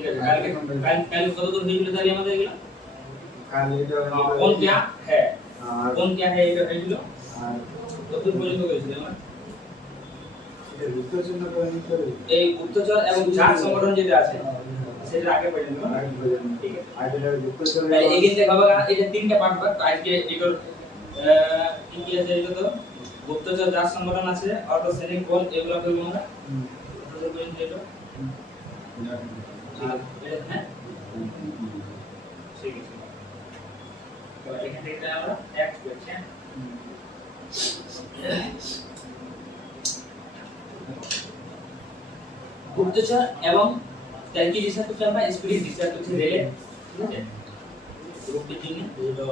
ঠিক আছে কাল কত দূর হয়েছিল তাহলে আমাদের এগুলো কাল এটা कौन क्या है कौन क्या है এটা হয়েছিল আর কত দূর পর্যন্ত হয়েছিল আমরা এটা গুপ্তচর করে এই গুপ্তচর এবং জাত সংগঠন যেটা আছে সেটা আগে পর্যন্ত ঠিক আছে আর এটা গুপ্তচর এগিয়ে দেখাবো এটা তিনটা পার্ট হবে আজকে এটার কি আছে এটা তো গুপ্তচর জাত সংগঠন আছে অর্ধসৈনিক বল এগুলো করব আমরা কত পর্যন্ত এটা এটা হ্যাঁ ঠিক আছে তো এখান থেকে আমরা এক করছি গুপ্তচর এবং তার কি রিসার্চ করতে আমরা স্পিরিট রিসার্চ করতে রেলে ঠিক আছে গ্রুপটি চিনি যেটা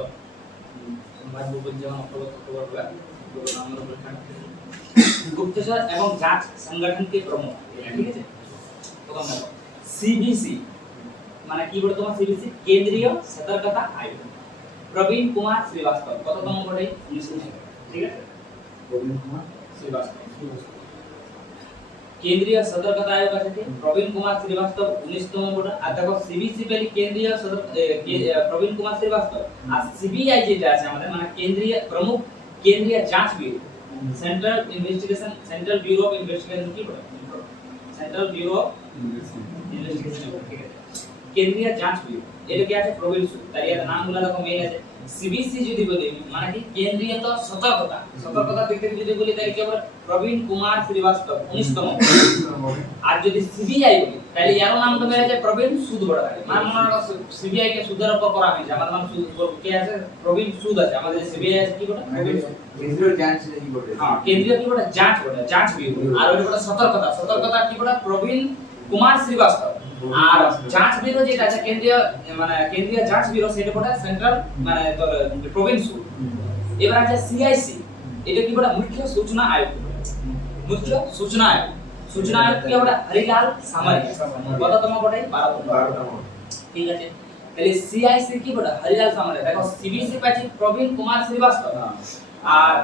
সমাজ গ্রুপের যেমন খবর আমরা বলতাম गुप्तचर एवं जांच संगठन के प्रमुख ठीक है प्रथम देखो सीबीसी माने की बोलते हैं सीबीसी केंद्रीय सतर्कता आयोग प्रवीण कुमार श्रीवास्तव कततम बोर्डे 1990 ठीक है प्रवीण कुमार श्रीवास्तव केंद्रीय सतर्कता आयोग আছে কি प्रवीण कुमार श्रीवास्तव 19तम बोर्ड আর দেখো सीबीसी পেলি কেন্দ্রীয় प्रवीण कुमार श्रीवास्तव আর सीबीआई যেটা আছে আমাদের মানে কেন্দ্রীয় প্রমুখ কেন্দ্রীয় जांच bureau central bureau of investigation की बोला सेंट्रल ब्यूरो ऑफ इन्वेस्टिगेशन ठीक है केंद्रीय जांच ब्यूरो এটা কি আছে প্রভিন্স তার এর নামগুলো দেখো মেইন আছে সিবিসি যদি বলি মানে কি কেন্দ্রীয় তো সতর্কতা দিক থেকে যদি বলি তাহলে কি হবে প্রবীণ কুমার শ্রীবাস্তব 19তম আর যদি সিবিআই বলি তাহলে এর নাম তো মেরে যায় প্রবীণ সুদ বড়াগাড়ি মানে মনে রাখো সিবিআই কে সুদের উপর করা হয়েছে আমাদের নাম সুদ কে আছে প্রবীণ সুদ আছে আমাদের সিবিআই আছে কি বলে প্রবীণ কেন্দ্রীয় जांच কি বলে हां केंद्रीय की बड़ा जांच ब्यूरो আর ওটা বড় সতর্কতা কি বড় প্রবীণ কুমার শ্রীবাস্তব আর जांच ब्यूरो যেটা আছে কেন্দ্রীয় जांच ब्यूरो সেটা বড় সেন্ট্রাল মানে তোর প্রভিন্স এবার আছে সিআইসি এটা কি বড় মুখ্য সূচনা আয়োগ সূচনা আয়োগ কি বড় হরিলাল সামরিয়া কততম বড় 12তম ঠিক আছে তাহলে সিআইসি কি বড় হরিলাল সামরিয়া দেখো সিবিসি পাচ্ছি প্রবীণ কুমার শ্রীবাস্তব আর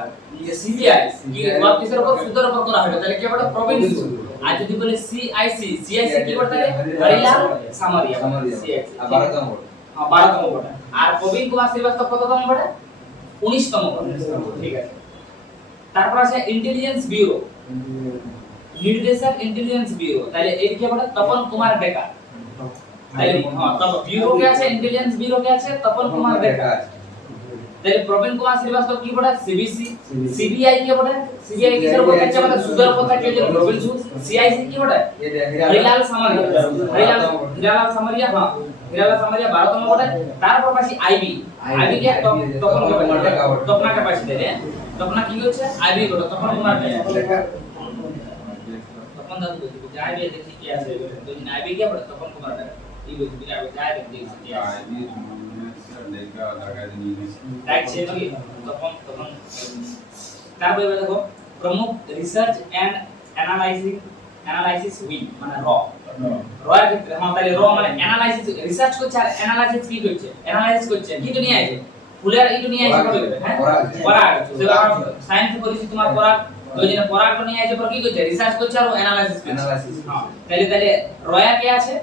ये सीबीआई की बात किसर উপর সুদের উপর করা হবে তাহলে কি বড় প্রবীণ আর যদি বলে সিআইসি কি বড় তাহলে হরিলাল সামরিয়া সিআইসি আর 12তম বড় हां 12তম বড় আর প্রবীণ কুমার শ্রীবাস্তব কততম বড় 19তম বড় ঠিক আছে তারপর আছে ইন্টেলিজেন্স ব্যুরো নির্দেশক ইন্টেলিজেন্স ব্যুরো তাহলে এর কি বড় তপন কুমার বেকার তাহলে हां তব ব্যুরো কে আছে ইন্টেলিজেন্স ব্যুরো কে আছে তপন কুমার বেকার তাহলে প্রবীণ কুমার শ্রীবাস্তব কি বড় সিবিসি সিবিআই কি বড় সিবিআই কি সর বড় আছে মানে সুদের কথা কে যে প্রবীণ সুদ সিআইসি কি বড় হরিলাল সামরিয়া हां হরিলাল সামরিয়া 12তম বড় তারপর পাশে আইবি কে তখন তপনা কে পাশে দেয় তপনা কি হচ্ছে আইবি বড় তখন কুমার তখন দাদু বলছি যে আইবি দেখি কি আছে তো আইবি কে বড় তখন কুমার এই বলছি যে আইবি দেখি কি আছে রাইট সে নাকি তখন তারপরে দেখো প্রমুখ রিসার্চ এন্ড অ্যানালাইসিস উইং মানে র এর ক্ষেত্রে তাহলে র মানে অ্যানালাইসিস রিসার্চ করছে আর অ্যানালাইসিস কি করছে অ্যানালাইসিস করছে কি তো নিয়ে আসে ফুলের এই তো নিয়ে আসে বলবে হ্যাঁ পরাগ সেটা সায়েন্স করেছি তোমার পরাগ ওই জন্য পরাগ নিয়ে আসে পর কি করছে রিসার্চ করছে আর অ্যানালাইসিস করছে হ্যাঁ তাহলে রয়া কে আছে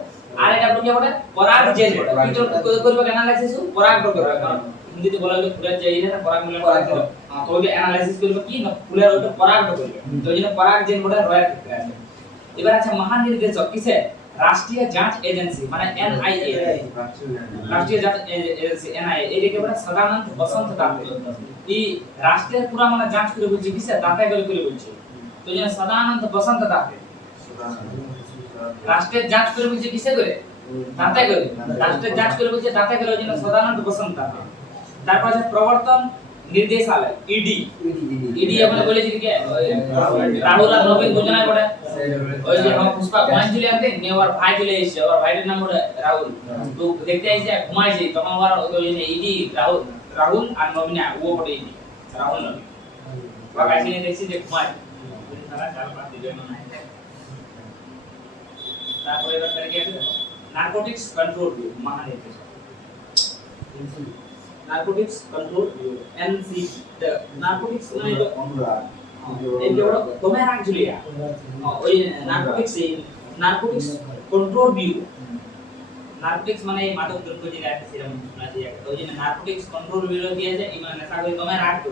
আর এটা কি বলে পরাগ জেন বলে কি তো করবে অ্যানালাইসিস পরাগ করবে কারণ হিন্দিতে বলা হয় ফুলের যে না পরাগ মিলন পরাগ তো ওই অ্যানালাইসিস করবে কি না ফুলের ওইটা পরাগ করবে তো ওই জন্য পরাগ জেন বলে রয়া ক্ষেত্রে আছে এবার আছে মহানির্দেশক কিসে রাষ্ট্রীয় যাঁচ এজেন্সি মানে এনআইএ রাষ্ট্রীয় যাঁচ এজেন্সি এনআইএ এটাকে বলে সদানন্দ বসন্ত দাতে এই রাষ্ট্রের পুরা মানে যাঁচ করে বলছে কিসে দাতে করে বলছে তো এই জন্য সদানন্দ বসন্ত দাতে রাষ্ট্রের যাঁচ করে বলছে কিসে করে দাতে করে রাষ্ট্রের যাঁচ করে বলছে দাতে করে ওই জন্য সদানন্দ বসন্ত দাতে তারপর আছে প্রবর্তন निर्देशालय ईडी अपन बोले जी के राहुल और नवीन योजना बड़ा और जो हम पुष्पा वन चले आते ने और भाई चले इस और भाई का नाम बड़ा राहुल तो देखते हैं जे घुमाई जी तो हमारा तो ये ईडी राहुल और नवीन वो बड़े ईडी राहुल नवीन वाकासी ने देखी जे घुमाई सारा चाल बात दिले में नहीं तारপরে এবার তার কি আছে নারকোটিক্স কন্ট্রোল ব্যুরো মহানির্দেশক narcotics control bureau NCB the narcotics মানে এই যে বড় তোমার অ্যাকচুয়ালি ওই narcotics control bureau নারকোটিক্স মানে এই মাদক দ্রব্য যেটা আছে সেরকম শোনা যায় তো ওই জন্য নারকোটিক্স কন্ট্রোল ব্যুরো দিয়েছে এই মানে নেশা করে তোমার রাখতো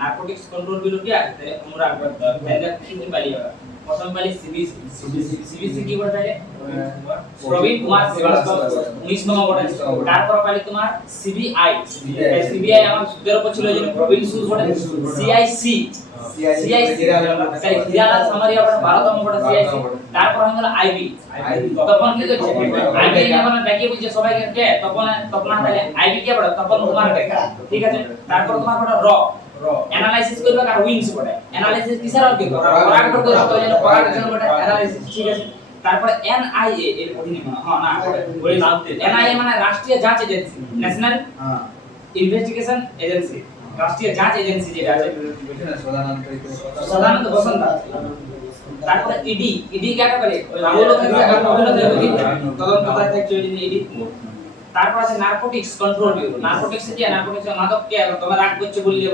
নারকোটিক্স কন্ট্রোল ব্যুরো কি আছে তাহলে আমরা তাহলে কি পালি হবে প্রথম পালি সিবিসি কি বলতে है প্রবীণ কুমার শ্রীবাস্তব 19 নম্বর বটে তারপর পালি তোমার সিবিআই আমার সুদের উপর ছিল যে প্রবীণ সুদ বটে সিআইসি হিরালাল সামারিয়া বটে 12 নম্বর বটে সিআইসি তারপর হলো আইবি তপন কি করছে আইবি যখন ব্যাকে বুঝে সবাইকে কে তপন তাহলে আইবি কে বটে তপন কুমার দেখা ঠিক আছে তারপর তোমার বটে অ্যানালাইসিস করবে আর উইংস বটে অ্যানালাইসিস কিসের আর কি পরাগ করতে তো যেন পরাগ জন বটে অ্যানালাইসিস ঠিক আছে তারপর এনআইএ এর অধীনে না বলে নাম এনআইএ মানে রাষ্ট্রীয় যাঁচ এজেন্সি ন্যাশনাল ইনভেস্টিগেশন এজেন্সি রাষ্ট্রীয় যাঁচ এজেন্সি যেটা আছে সদানন্দ বসন্ত তারপরে ইডি কি করে রাহুল থেকে তদন্ত করতে চলে ইডি তারপর আছে নারকোটিক্স কন্ট্রোল ব্যুরো নারকোটিক্স কি নারকোটিক্স মাদক কে তোমরা রাগ করছে বললে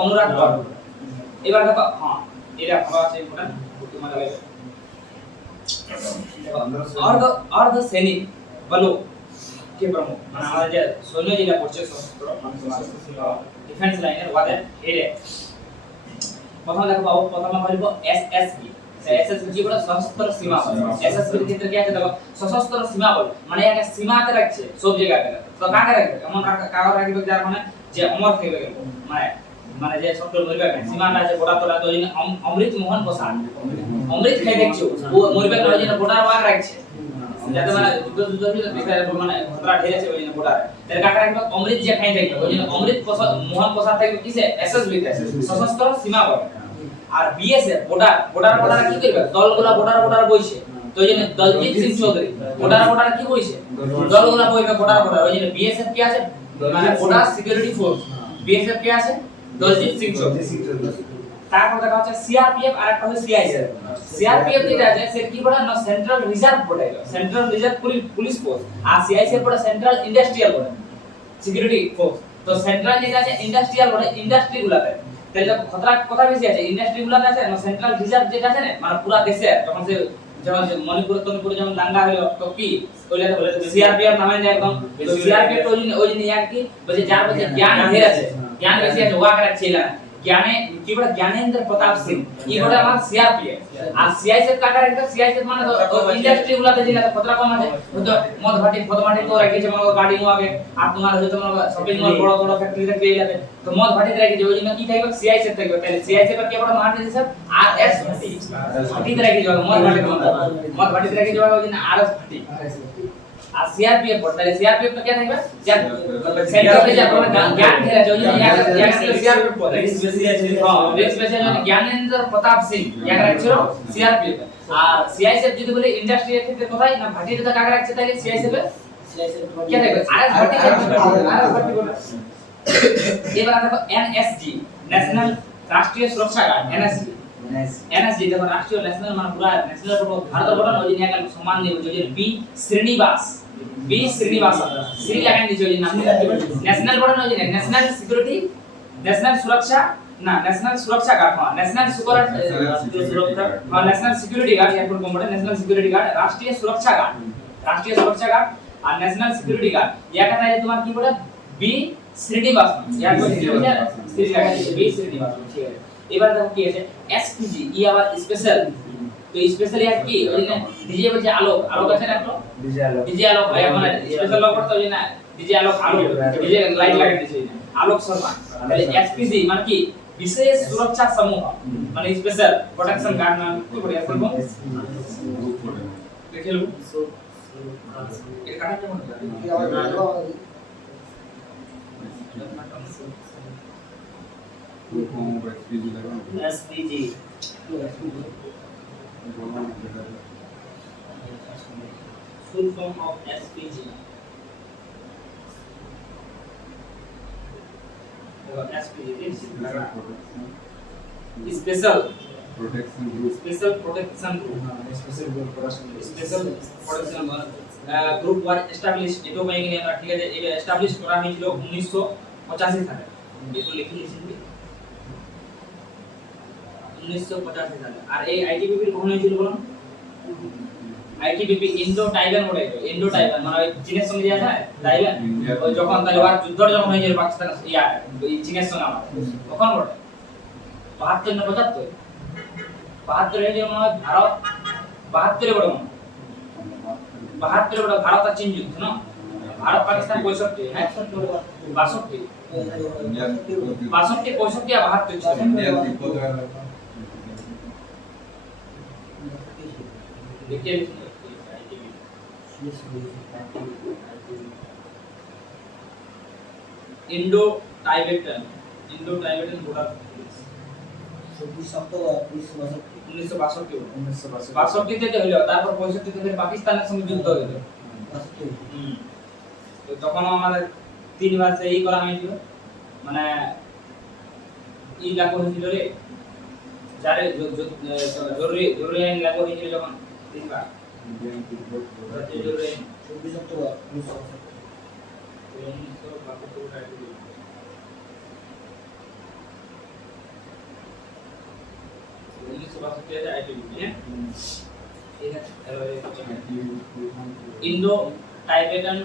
অনুরাগ কর এবার দেখো হ্যাঁ এটা ভালো আছে ইম্পর্টেন্ট তোমার লাগে और द सैनिक बलों के प्रमुख মানে আমাদের যে সৈন্য যেটা পড়ছে সশস্ত্র ডিফেন্স লাইনের ওদের হেড প্রথম দেখো বাবু প্রথমে বলবো এসএসবি এসএসবি কি বলে সশস্ত্র সীমা বল এসএসবি এর ক্ষেত্রে কি আছে দেখো সশস্ত্র সীমা বল মানে একটা সীমাতে রাখছে সব জায়গাতে তো কাকে রাখবে এমন কাকে রাখবে যার মানে যে অমর থেকে গেল মানে যে সব মরবে সীমাটা আছে বড় তোরা তো অমৃত মোহন প্রসাদ অমৃত খাই দেখছো ও মরবে না যেন বড় ওয়াগ রাখছে যাতে মানে যুদ্ধ মানে খতরা ঢেলেছে ওই জন্য বড় তার কাকে রাখবে অমৃত যে খাই দেখবে ওই জন্য অমৃত প্রসাদ মোহন প্রসাদ থাকবে কিসে এসএসবি তে সশস্ত্র সীমা বল আর বিএসএফ বর্ডার কি করবে দলগুলা বর্ডার বইছে তো ওই জন্য দলজিৎ সিং চৌধুরী বর্ডার কি বইছে দলগুলা বইবে বর্ডার ওই জন্য বিএসএফ কি আছে মানে বর্ডার সিকিউরিটি ফোর্স বিএসএফ কি আছে দলজিৎ সিং চৌধুরী তারপর দেখা হচ্ছে সিআরপিএফ আর একটা হচ্ছে সিআইএসএফ সিআরপিএফ যেটা আছে সে কি বলে না সেন্ট্রাল রিজার্ভ বলে সেন্ট্রাল রিজার্ভ পুলিশ ফোর্স আর সিআইএসএফ বলে সেন্ট্রাল ইন্ডাস্ট্রিয়াল বলে সিকিউরিটি ফোর্স তো সেন্ট্রাল যেটা আছে ইন্ডাস্ট্রিয়াল বলে ইন্ডাস্ট্রি গুলাতে তাহলে খতরা কথা বেশি আছে ইন্ডাস্ট্রি গুলাতে আছে না সেন্ট্রাল রিজার্ভ যেটা আছে না মানে পুরো দেশে যখন সে যেমন মণিপুরে যেমন দাঙ্গা হলো তো কি ওইটা বলে সিআরপিএফ নামে যায় একদম তো সিআরপিএফ ওই জন্য ইয়ার কি বলে যার বলে জ্ঞান ঢের আছে জ্ঞান বেশি আছে ওয়া করে ছিল না জ্ঞানে কি বলে জ্ঞানেন্দ্র প্রতাপ সিং এই বলে আমার সিআরপিএফ আর সিআইএসএফ কাকা একটা সিআইএসএফ মানে তো ইন্ডাস্ট্রি গুলাতে যেটা খতরা কম আছে তো মদ ভাটি ফদমাটি তো রেখেছে মানে গাড়ি নোয়াবে আর তোমার হয়তো তোমার শপিং মল বড় ফ্যাক্টরি থেকে যাবে তো মদ ভাটি রেখেছে ওই জন্য কি থাকবে সিআইএসএফ থাকবে তাহলে সিআইএসএফ এর কি বড় মহান স্যার আরএস ভাটি ভাটি রেখে যাবে মদ ভাটি রেখে যাবে ওই জন্য আরএস ভাটি আর সিআরপিএফ পড় তাহলে সিআরপিএফ তো কি থাকবে সেন্ট্রাল রিজার্ভ মানে জ্ঞান ঢের আছে ওই জন্য এক সিআরপিএফ পড় স্পেশাল জ্ঞানেন্দ্র প্রতাপ সিং এক রাখছিল সিআরপিএফ আর সিআইএসএফ যদি বলে ইন্ডাস্ট্রিয়াল ক্ষেত্রে কোথায় না ভাটিতে তো কাকে রাখছে তাহলে সিআইএসএফ কি থাকবে আরএস ভাটি আরএস ভাটি বলে এবার দেখো এনএসজি ন্যাশনাল রাষ্ট্রীয় সুরক্ষা গার্ড এনএসজি দেখো রাষ্ট্রীয় ন্যাশনাল মানে পুরো ন্যাশনাল ভারতের বড় ওই জন্য একটা সম্মান দিয়ে ওই জন্য বি শ্রীনিবাস শ্রী লাগাই দিয়েছে ওই নাম ন্যাশনাল বড় ওই জন্য ন্যাশনাল সিকিউরিটি ন্যাশনাল সুরক্ষা না ন্যাশনাল সুরক্ষা guard national national security guard এরপর কোন বড় ন্যাশনাল সিকিউরিটি গার্ড রাষ্ট্রীয় সুরক্ষা গার্ড আর ন্যাশনাল সিকিউরিটি গার্ড ইয়াটা তাহলে তোমার কি বলে বি শ্রীনিবাস এরপর শ্রী লাগাই দিয়েছে বি শ্রীনিবাস ঠিক আছে এবার দেখো কি আছে এসপিজি ই আবার স্পেশাল তো স্পেশাল ইয়ার কি ওই না ডিজে বলছে আলোক আছে না তো ডিজে আলোক মানে স্পেশাল লোক করতে ওই না ডিজে আলোক ডিজে লাইট লাগাই দিয়েছে আলোক শর্মা তাহলে এসপিজি মানে কি বিশেষ সুরক্ষা সমূহ মানে স্পেশাল প্রোটেকশন গার্ড নাম কি বলে আসল বল দেখে লও এটা কাটা কেমন SPG full form of SPG special protection group was established এটো বাইকে নিয়ে ঠিক আছে এটা এস্টাবলিশ করা হয়েছিল 1985 সালে এটো লিখে নিয়েছি 1985 সালে আর এই আইটিবিপি কখন হয়েছিল বলুন আইটিবিপি ইন্দো টাইওয়ান বলে এটা ইন্দো টাইওয়ান মানে ওই চীনের সঙ্গে যে আছে না টাইওয়ান ওই যখন তাহলে ওর যুদ্ধ যখন হয়েছিল পাকিস্তান ইয়া ওই চীনের সঙ্গে আমাদের তখন বলে 72 না 75 72 এর মনে হয় ভারত 72 বড় মনে 72 বড় ভারত আর চীন যুদ্ধ না ভারত পাকিস্তান 65 হ্যাঁ 62 62 65 65 আর 72 ছিল देखिए इंडो टाइबेटन बॉर्डर 26 অক্টোবর 1962 1962 তে হলো তারপর 65 তে পাকিস্তানের সঙ্গে যুদ্ধ হলো তো তখন আমাদের তিনবার সেই করা হয়েছিল মানে ই লাগু হয়েছিল রে যারে জরুরি আইন লাগু হয়েছিল যখন তিনবার জরুরি 26 অক্টোবর 1962 आईटीबीपी है ठीक है Indo Tibetan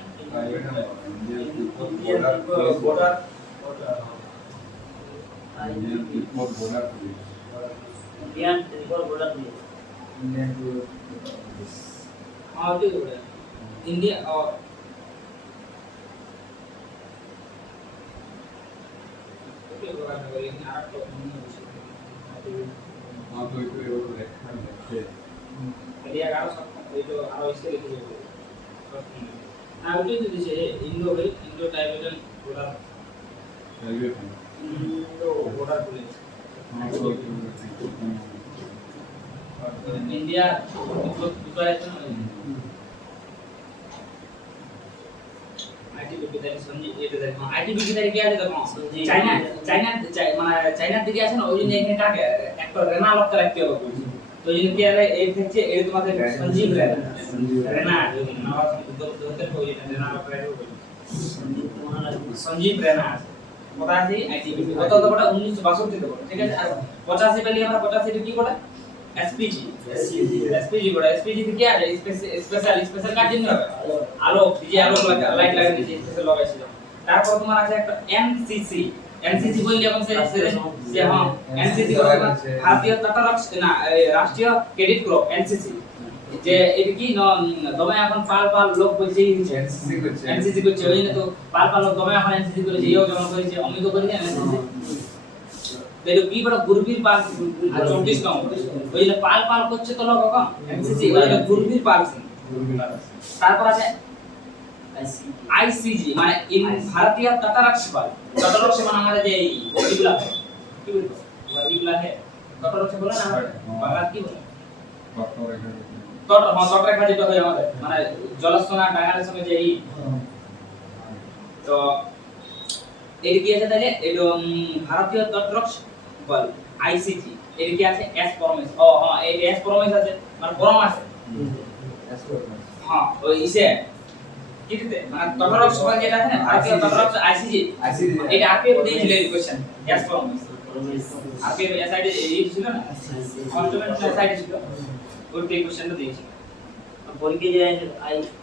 border Indian triple border police हाँ ठीक है इंडिया और करिया गारो सब ये तो आरो इसके लिखे हुए ना उल्टे तो दिसे इंडो है Indo Tibetan border Indo border police India दुसरा है ना आईटीबीपी তাই সঞ্জি এটা দেখো আইটিবিপি তাই কি আছে দেখো চায়না মানে চায়নার দিকে আছে না ওই জন্য এখানে কাকে একটা রেনা লক্ষ্য রাখতে হবে তো এই জন্য কি আছে এই থেকে এই তোমাদের সঞ্জীব রেনা যদি নাম হতে ওই রেনা লক্ষ্য রাখবে সঞ্জীব রেনা কথা আছে আইটিবিপি কত দেবটা 1962 দেব ঠিক আছে আর 85 পেলি আমরা 85 তে কি করে एसपीजी बड़ा एसपीजी तो क्या है स्पेशल का दिन হবে আলো যে আলো লাইট লাগাই দিয়েছে স্পেশাল লাগাইছিল তারপর তোমার আছে একটা এনসিসি বললি এখন সে হ্যাঁ এনসিসি ভারতীয় তটরক্ষী না রাষ্ট্রীয় ক্রেডিট গ্রুপ এনসিসি যে এটা কি দমে এখন পাল লোক বলছে এনসিসি করছে ওই না তো পাল লোক দমে এখন এনসিসি করেছে ইও যেমন করেছে আমি তো করি এনসিসি দেখো কি বড় গুরবীর পাল আর 34 নম্বর ওই যে পাল করছে তো লোক এখন এনসিসি ওই যে গুরবীর পাল তারপর আছে আইসিজি মানে ভারতীয় তটরক্ষী বল তটরক্ষী মানে আমাদের যে ওইগুলা কি বলবো ওইগুলা है তটরক্ষী বলে না বাংলা কি বলে তটরেখা যেটা হয় আমাদের মানে জলস্তনা টাঙ্গাইলের সঙ্গে যে এই তো এর কি আছে তাহলে এটা ভারতীয় তটরক্ষী বল আইসিজি এর কি আছে এস প্রমিস ও হ্যাঁ এই এস প্রমিস আছে মানে ফর্ম আছে হ্যাঁ ওই ইসে কি দিতে মানে তটরক্ষী বল যেটা আছে না ভারতীয় তটরক্ষী আইসিজি এটা আরপিএফ দিয়েছিল এই question S promise RPF SID এই ছিল না কনস্টেবল এসআইডি ছিল ওই কোশ্চেনটা দিয়েছিল পরীক্ষা যে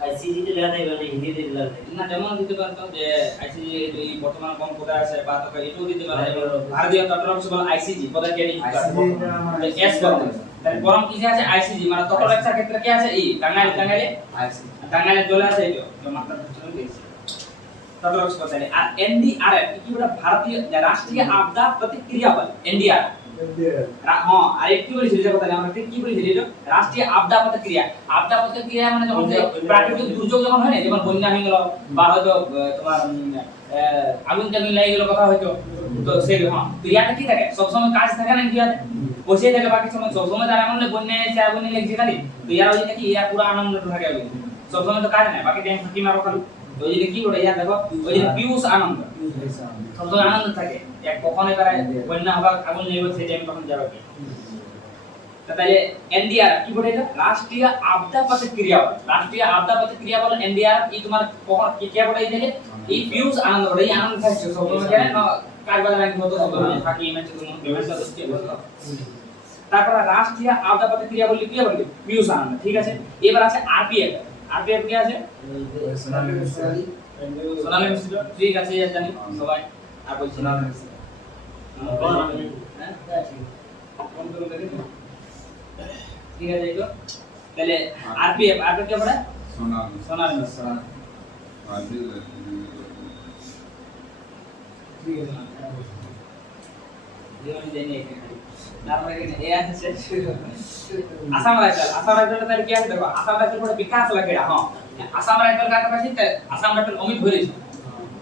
আইসিজি তে লেখা থাকবে না হিন্দি তে লেখা থাকবে না যেমন দিতে পারতো যে আইসিজি এই বর্তমান কোন পদে আছে বা তো এটাও দিতে পারে ভারতীয় তটরক্ষী বল আইসিজি পদে কে দিতে পারে এস ফর্ম তাহলে ফর্ম কি আছে আইসিজি মানে তটরক্ষার ক্ষেত্রে কি আছে এই টাঙ্গাইলে আইসিজি টাঙ্গাইলে চলে আছে এটা তো মাত্রা চলে গেছে তটরক্ষী বল আর এনডিআরএফ কি বলে ভারতীয় রাষ্ট্রীয় আপদা প্রতিক্রিয়া বল এনডিআরএফ हाँ আরেকটু বলেছিল যে কথা আমরা কি বলেছিল এটা রাষ্ট্রীয় আপদা প্রতিক্রিয়া মানে যখন প্রাকৃতিক দুর্যোগ যখন হয় না যেমন বন্যা হয়ে গেল বা হয়তো তোমার আগুন টাগুন লেগে গেল কথা হয়তো তো সেই হ্যাঁ ক্রিয়াটা কি থাকে সব সময় কাজ থাকে না ক্রিয়াতে বসে থাকে বাকি সময় সব সময় তার এমন বন্যা এসে আগুন লেগেছে খালি ক্রিয়া ওই নাকি ইয়া পুরো আনন্দ থাকে সব সময় তো কাজ নাই বাকি টাইম ফাঁকি মারো খালি ওই যে কি বলে ইয়া দেখো ওই যে পিউষ আনন্দ সব সময় আনন্দ থাকে এক কখন এবারে বন্যা হবে আগুন লেগে সেই টাইম তখন যাবে কি তাহলে এনডিআর কি বলে এটা রাষ্ট্রীয় আপদা প্রতিক্রিয়া বল এনডিআর এই তোমার কখন কি কে বলে এই এই পিউষ আনন্দ বলে এই আনন্দ থাকে সব সময় জানেন না কাজ বাজার নাকি হতো সব সময় ফাঁকি ম্যাচ তো পেমেন্টটা দস্তি বলতো তারপর রাষ্ট্রীয় আপদা প্রতিক্রিয়া বললি কি বললি পিউষ আনন্দ, ঠিক আছে। এবার আছে আরপিএফ। আরপিএফ কি আছে? সোনালী মিস্ত্রি। সোনালী মিস্ত্রি, ঠিক আছে, জানি সবাই। আর বলছি সোনালী মিস্ত্রি। হ্যাঁ কোন কোন দেখে, ঠিক আছে। এইগুলো তাহলে আরপিএফ কি পড়ে? সোনালী মিস্ত্রি, ঠিক আছে। জীবনে জানি এখানে তারপরে এখানে এ আছে আসাম রাইফেল। আসাম রাইফেল তার কি আছে দেখো, আসাম রাইফেল পরে বিকাশ লাগেড়া। হ্যাঁ, আসাম রাইফেল কাকে পাইছে? আসাম রাইফেল অমিত ভরেছে,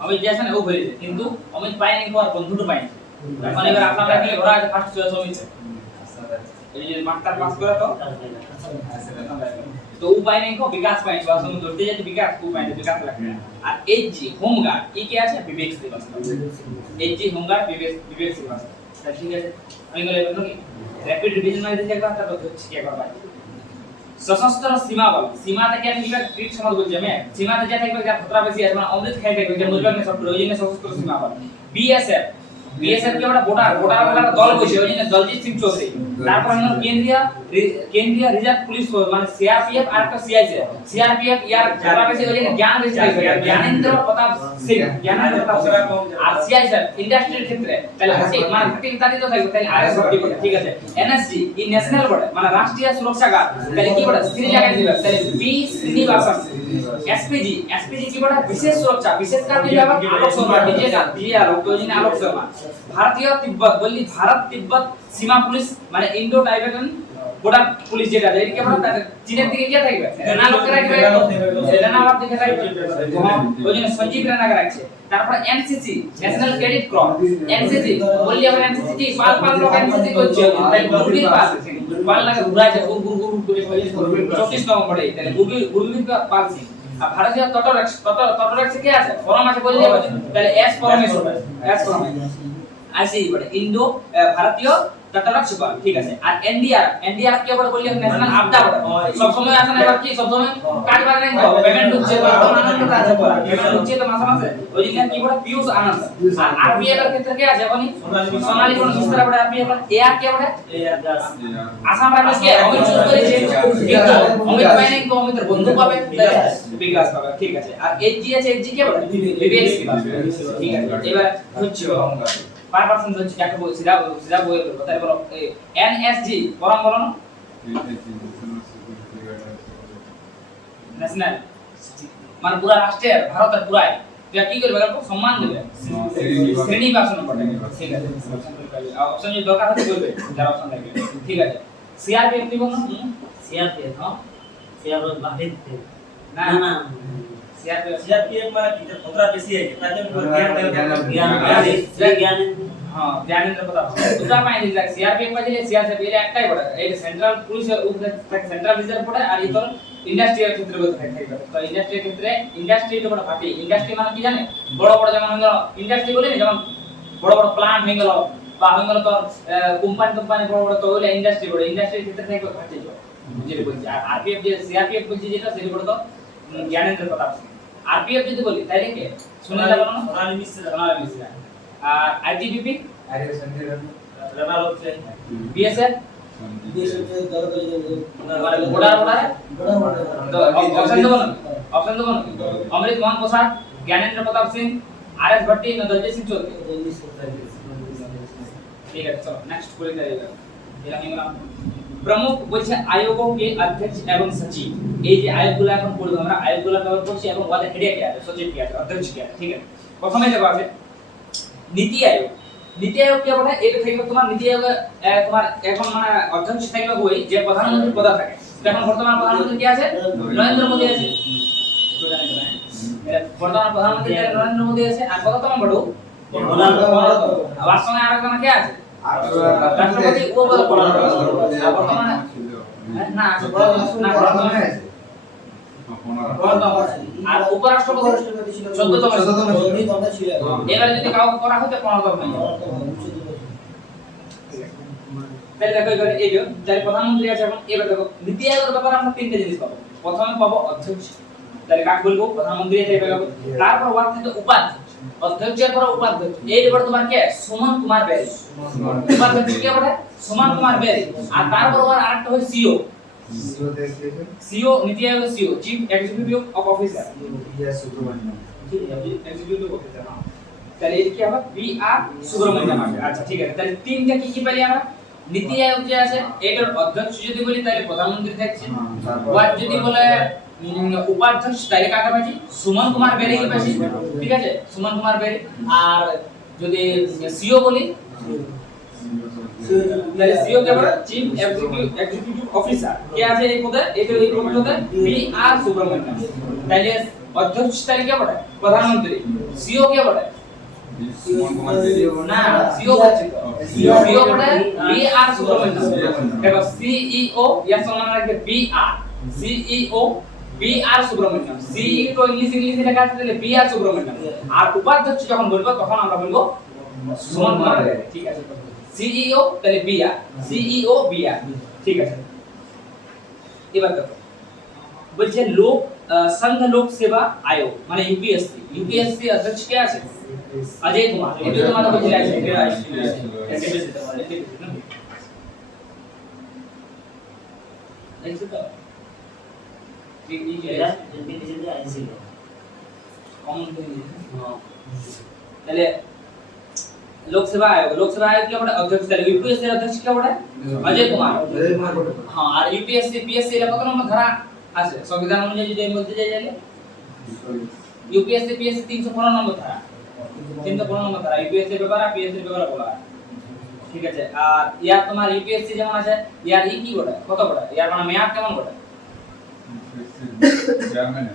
অমিত যে আছে না ও ভরেছে, কিন্তু অমিত পায়নি, তোমার বন্ধুটা পায়নি। এখন এবার আসাম রাইফেলে ভরা আছে ফার্স্ট চয়েস অমিত। এই যে মাস্টার পাস করে তো ও পায়নি, কো বিকাশ পায়নি, বাস আমি ধরতে যাচ্ছি বিকাশ ও পায়নি, বিকাশ লাগেড়া। আর এইচজি হোমগার্ড ই কি আছে? বিবেক শ্রীবাস্তব। এইচজি হোমগার্ড বিবেক শ্রীবাস্তব, ঠিক আছে। আমি বলে বলবো কি র‍্যাপিড রিভিশন মানে দেখে একটা তো হচ্ছে কি করবা। সশস্ত্র সীমা বল, সীমাতে কি আমি ক্রিট সমাজ বলছি আমি, সীমাতে যা থাকবে যা খতরা বেশি আছে মানে অমৃত খাই থাকবে যে মুজবাগ না সব প্রয়োজনে সশস্ত্র সীমা বল। বিএসএফ কি ওটা বর্ডার দল বসে ওই জন্য দলজিৎ সিং চৌধুরী। তারপর হলো কেন্দ্রীয় রিজার্ভ পুলিশ ফোর্স মানে সিআরপিএফ আর একটা সিআইএসএফ। সিআরপিএফ ইয়ার যারা বেশি ওই জন্য জ্ঞান বেশি থাকবে, জ্ঞানেন্দ্র প্রতাপ সিং, জ্ঞানেন্দ্র প্রতাপ সিং। আর সিআইএসএফ ইন্ডাস্ট্রির ক্ষেত্রে তাহলে আছে মানে ঘাটি তো থাকবে, তাহলে আরএস ভর্তি করে, ঠিক আছে। এনএসজি ই ন্যাশনাল বর্ডার মানে রাষ্ট্রীয় সুরক্ষা গার্ড, তাহলে কি বড় শ্রী জায়গায় দিবে, তাহলে পি শ্রীনিবাসন। এসপিজি কি বড় বিশেষ সুরক্ষা, বিশেষ গার্ড দিবে আবার আলোক শর্মা, ডিজে গার্ড দিয়ে আলোক তো জন্য আলোক শর্মা। ভারতীয় তিব্বত বললি ভারত তিব্বত সীমা পুলিশ মানে ইন্ডো টাইবেটান বর্ডার পুলিশ যেটা আছে এদিকে বড় চীনের দিকে কি থাকবে? রেনা লোকে রাখবে, রেনা লোক দিকে থাকবে, ওই জন্য সঞ্জীব রেনা রাখছে। তারপর NCC national credit crop, NCC বললি আবার এনসিসি কি পাল লোক এনসিসি করছে, তাই গুরবির পাল লাগে ঘুরাছে গুরু করে 24 নভেম্বরে, তাহলে গুরবির পাল সিং। আর ভারতীয় তটরক্ষী কে আছে? ফরম আছে বললি, তাহলে এস পরমেশ্বর, এস পরমেশ্বর আসি বড় ইন্ডো ভারতীয় তটরক্ষী বল, ঠিক আছে। আর এনডিআর কি বড় বললি ন্যাশনাল আপদা বড়, সব সময় আসে না এবার কি সব সময় কাজ বাজ নাই তো পেমেন্ট হচ্ছে তো আনন্দ আছে, পেমেন্ট হচ্ছে তো মাসে মাসে ওই জন্য কি বড় পিউষ আনন্দ। আর আরপিএফ এর ক্ষেত্রে কি আছে বনি সোনালী কোন মিস্ত্রি বড় আরপিএফ এআর কি বড় আসাম রাইফেলস কে অমিত চুজ করেছে, কিন্তু অমিত পায়নি, কিন্তু অমিতের বন্ধু পাবে, বিকাশ পাবে, ঠিক আছে। আর এইচজি আছে, এইচজি কি বড় বিবেক শ্রীবাস্তব, ঠিক আছে। এবার হচ্ছে পারপারসন হচ্ছে যাকে বলছি সিধা বই করব, তাই বলো এনএসজি পরম বলো না ন্যাশনাল মানে পুরা রাষ্ট্রের ভারতের পুরাই তুই কি করবে গল্প সম্মান দেবে শ্রেণীবাসন বটে, ঠিক আছে। অপশন যদি দরকার হতে বলবে যারা অপশন লাগবে, ঠিক আছে। সিআরপিএফ কি বলনো? সিআরপিএফ হ্যাঁ, সিআরপিএফ বাহির না না सीआरपीएफ মানে কি খতরা বেশি আছে তার জন্য জ্ঞান হ্যাঁ জ্ঞানেন্দ্র প্রতাপ দুটা পাই দিলা। সিআরপিএফ বাজিলে সিআরপিএফ এর একটাই বড়, এই সেন্ট্রাল পুলিশের উপরে থাকে সেন্ট্রাল রিজার্ভ পড়ে, আর এই তোর ইন্ডাস্ট্রিয়াল ক্ষেত্রে বলতে থাকে। তো ইন্ডাস্ট্রিয়াল ক্ষেত্রে ইন্ডাস্ট্রিটা বড় ভাটি, ইন্ডাস্ট্রি মানে কি জানে বড় বড় যেমন হলো ইন্ডাস্ট্রি বলি না, যেমন বড় বড় প্ল্যান্ট হয়ে গেল বা হয়ে গেল তোর কোম্পানি বড় বড়, তো ওইটা ইন্ডাস্ট্রি বড়, ইন্ডাস্ট্রির ক্ষেত্রে থাকে ভাটি বুঝিয়ে বলছি। আর আরপিএফ যে সিআরপিএফ বলছি যেটা সেটা বড় তো জ্ঞানেন্দ্র প্রতাপ। আরপিএফ যদি বলি তাইলে কে শুনে যাবো না সোনালী মিস্ত্রি আর আইটিবিপি আরে সঞ্জয় রেনা লোক চাই বিএসএফ বর্ডার তো অপশন দেবো না, অপশন দেবো না অমৃত মোহন প্রসাদ, জ্ঞানেন্দ্র प्रताप सिंह, आरएस भट्टी, दलजीत सिंह चौधरी, ठीक है। चलो नेक्स्ट बोले जाएगा এরা নিয়ে গেলাম। প্রমুখ বলছে আয়োগও के अध्यक्ष एवं सचिव, এই যে আয়োগগুলো এখন পড়ব আমরা, আয়োগগুলো কভার করছি এবং ওদের হেড কে আছে, সচিব কে আছে, অধ্যক্ষ কে আছে, ঠিক আছে। প্রথমে দেখো আছে নীতি আয়োগ। নীতি আয়োগ কি বলে? এটা থাকবে তোমার নীতি আয়োগ তোমার এখন মানে অধ্যক্ষ থাকবে ওই যে প্রধানমন্ত্রী পদ থাকে। এখন বর্তমান প্রধানমন্ত্রী কে আছে? নরেন্দ্র মোদী আছে, বর্তমান প্রধানমন্ত্রী নরেন্দ্র মোদী আছে। আর কততম বড় আবার সঙ্গে আরেকজন কে আছে? রাষ্ট্রপতি ও বড় বর্তমানে না আছে না বর্তমানে আছে আর উপরাষ্ট্রপতি 14তম ছিল। এবারে যদি কাউকে করা হতো 15তম হয়ে যাবে। তাহলে দেখো এবারে এই যে যার প্রধানমন্ত্রী আছে এখন, এবারে দেখো নীতি আয়োগের ব্যাপারে আমরা তিনটে জিনিস পাবো। প্রথমে পাবো অধ্যক্ষ, তাহলে কাকে বলবো? প্রধানমন্ত্রী আছে এবারে। তারপর ওয়ার্ড থেকে উপাধ্যক্ষ, অধ্যক্ষের পর উপাধ্যক্ষ। এই বর্তমান কে সুমন কুমার বেল, উপাধ্যক্ষ কে বলে? সুমন কুমার বেরি আর তার বরাবর আরেকটা হয় সিও সিও দেখতে সিও নীতি আয়োগের CEO chief executive of officer ইয়া সুব্রমণ্যম এক্সিকিউটিভ অফিসার হ্যাঁ তাহলে এটা কি হবে বি আর সুব্রমণ্যম আছে আচ্ছা ঠিক আছে তাহলে তিনটা কি কি পেলি আমরা নীতি আয়োগ যে আছে এটার অধ্যক্ষ যদি বলি তাহলে প্রধানমন্ত্রী থাকছে ওয়ার যদি বলে উপাধ্যক্ষ তাহলে কাকে পাচ্ছি সুমন কুমার বেরি কি পাচ্ছি ঠিক আছে সুমন কুমার বেরি আর যদি সিও বলি তাহলে সিও কে বলে চিফ এক্সিকিউটিভ অফিসার কে আছে এই পদে এই পদে বি আর সুব্রমণ্যম তাহলে অধ্যক্ষ তাহলে কে বলে প্রধানমন্ত্রী সিও কে বলে না সিও বলছি তো সিও বলে বি আর সুব্রমণ্যম দেখো সিইও এর সমান রাখবে বি আর সিইও বি আর সুব্রমণ্যম সিইও তো ইংলিশে লেখা আছে তাহলে বি আর সুব্রমণ্যম আর উপাধ্যক্ষ যখন বলবো তখন আমরা বলবো সুমন কুমার বেরি ঠিক আছে সিইও তাহলে বি আর সিইও বি আর ঠিক আছে এবার দেখো বলছে লোক संघ लोक सेवा आयोग মানে यूपीएससी यूपीएससी अध्यक्ष কে আছে अजय कुमार এটা তোমাদের বলছি আছে এসএমএস তে বলে দেখছো তো ঠিক এই যে এটা এমপিসিতে আইছিল कॉमन তাহলে लोक सेवा आयोग के बड़ा अध्यक्ष তাহলে यूपीएससी अध्यक्ष কে বড় अजय कुमार हां আর यूपीएससी पीएससी এর কত নম্বর ধারা আছে সংবিধান অনুযায়ী যদি বলতে যাই তাহলে यूपीएससी पीएससी 315 নম্বর ধারা 315 নম্বর ধারা यूपीएससी ব্যাপার আর पीएससी ব্যাপার বলা ঠিক আছে আর ইয়ার তোমার यूपीएससी যেমন আছে ইয়ার ই কি বড় কত বড় ইয়ার মানে মেয়াদ কেমন বড় জার্মানি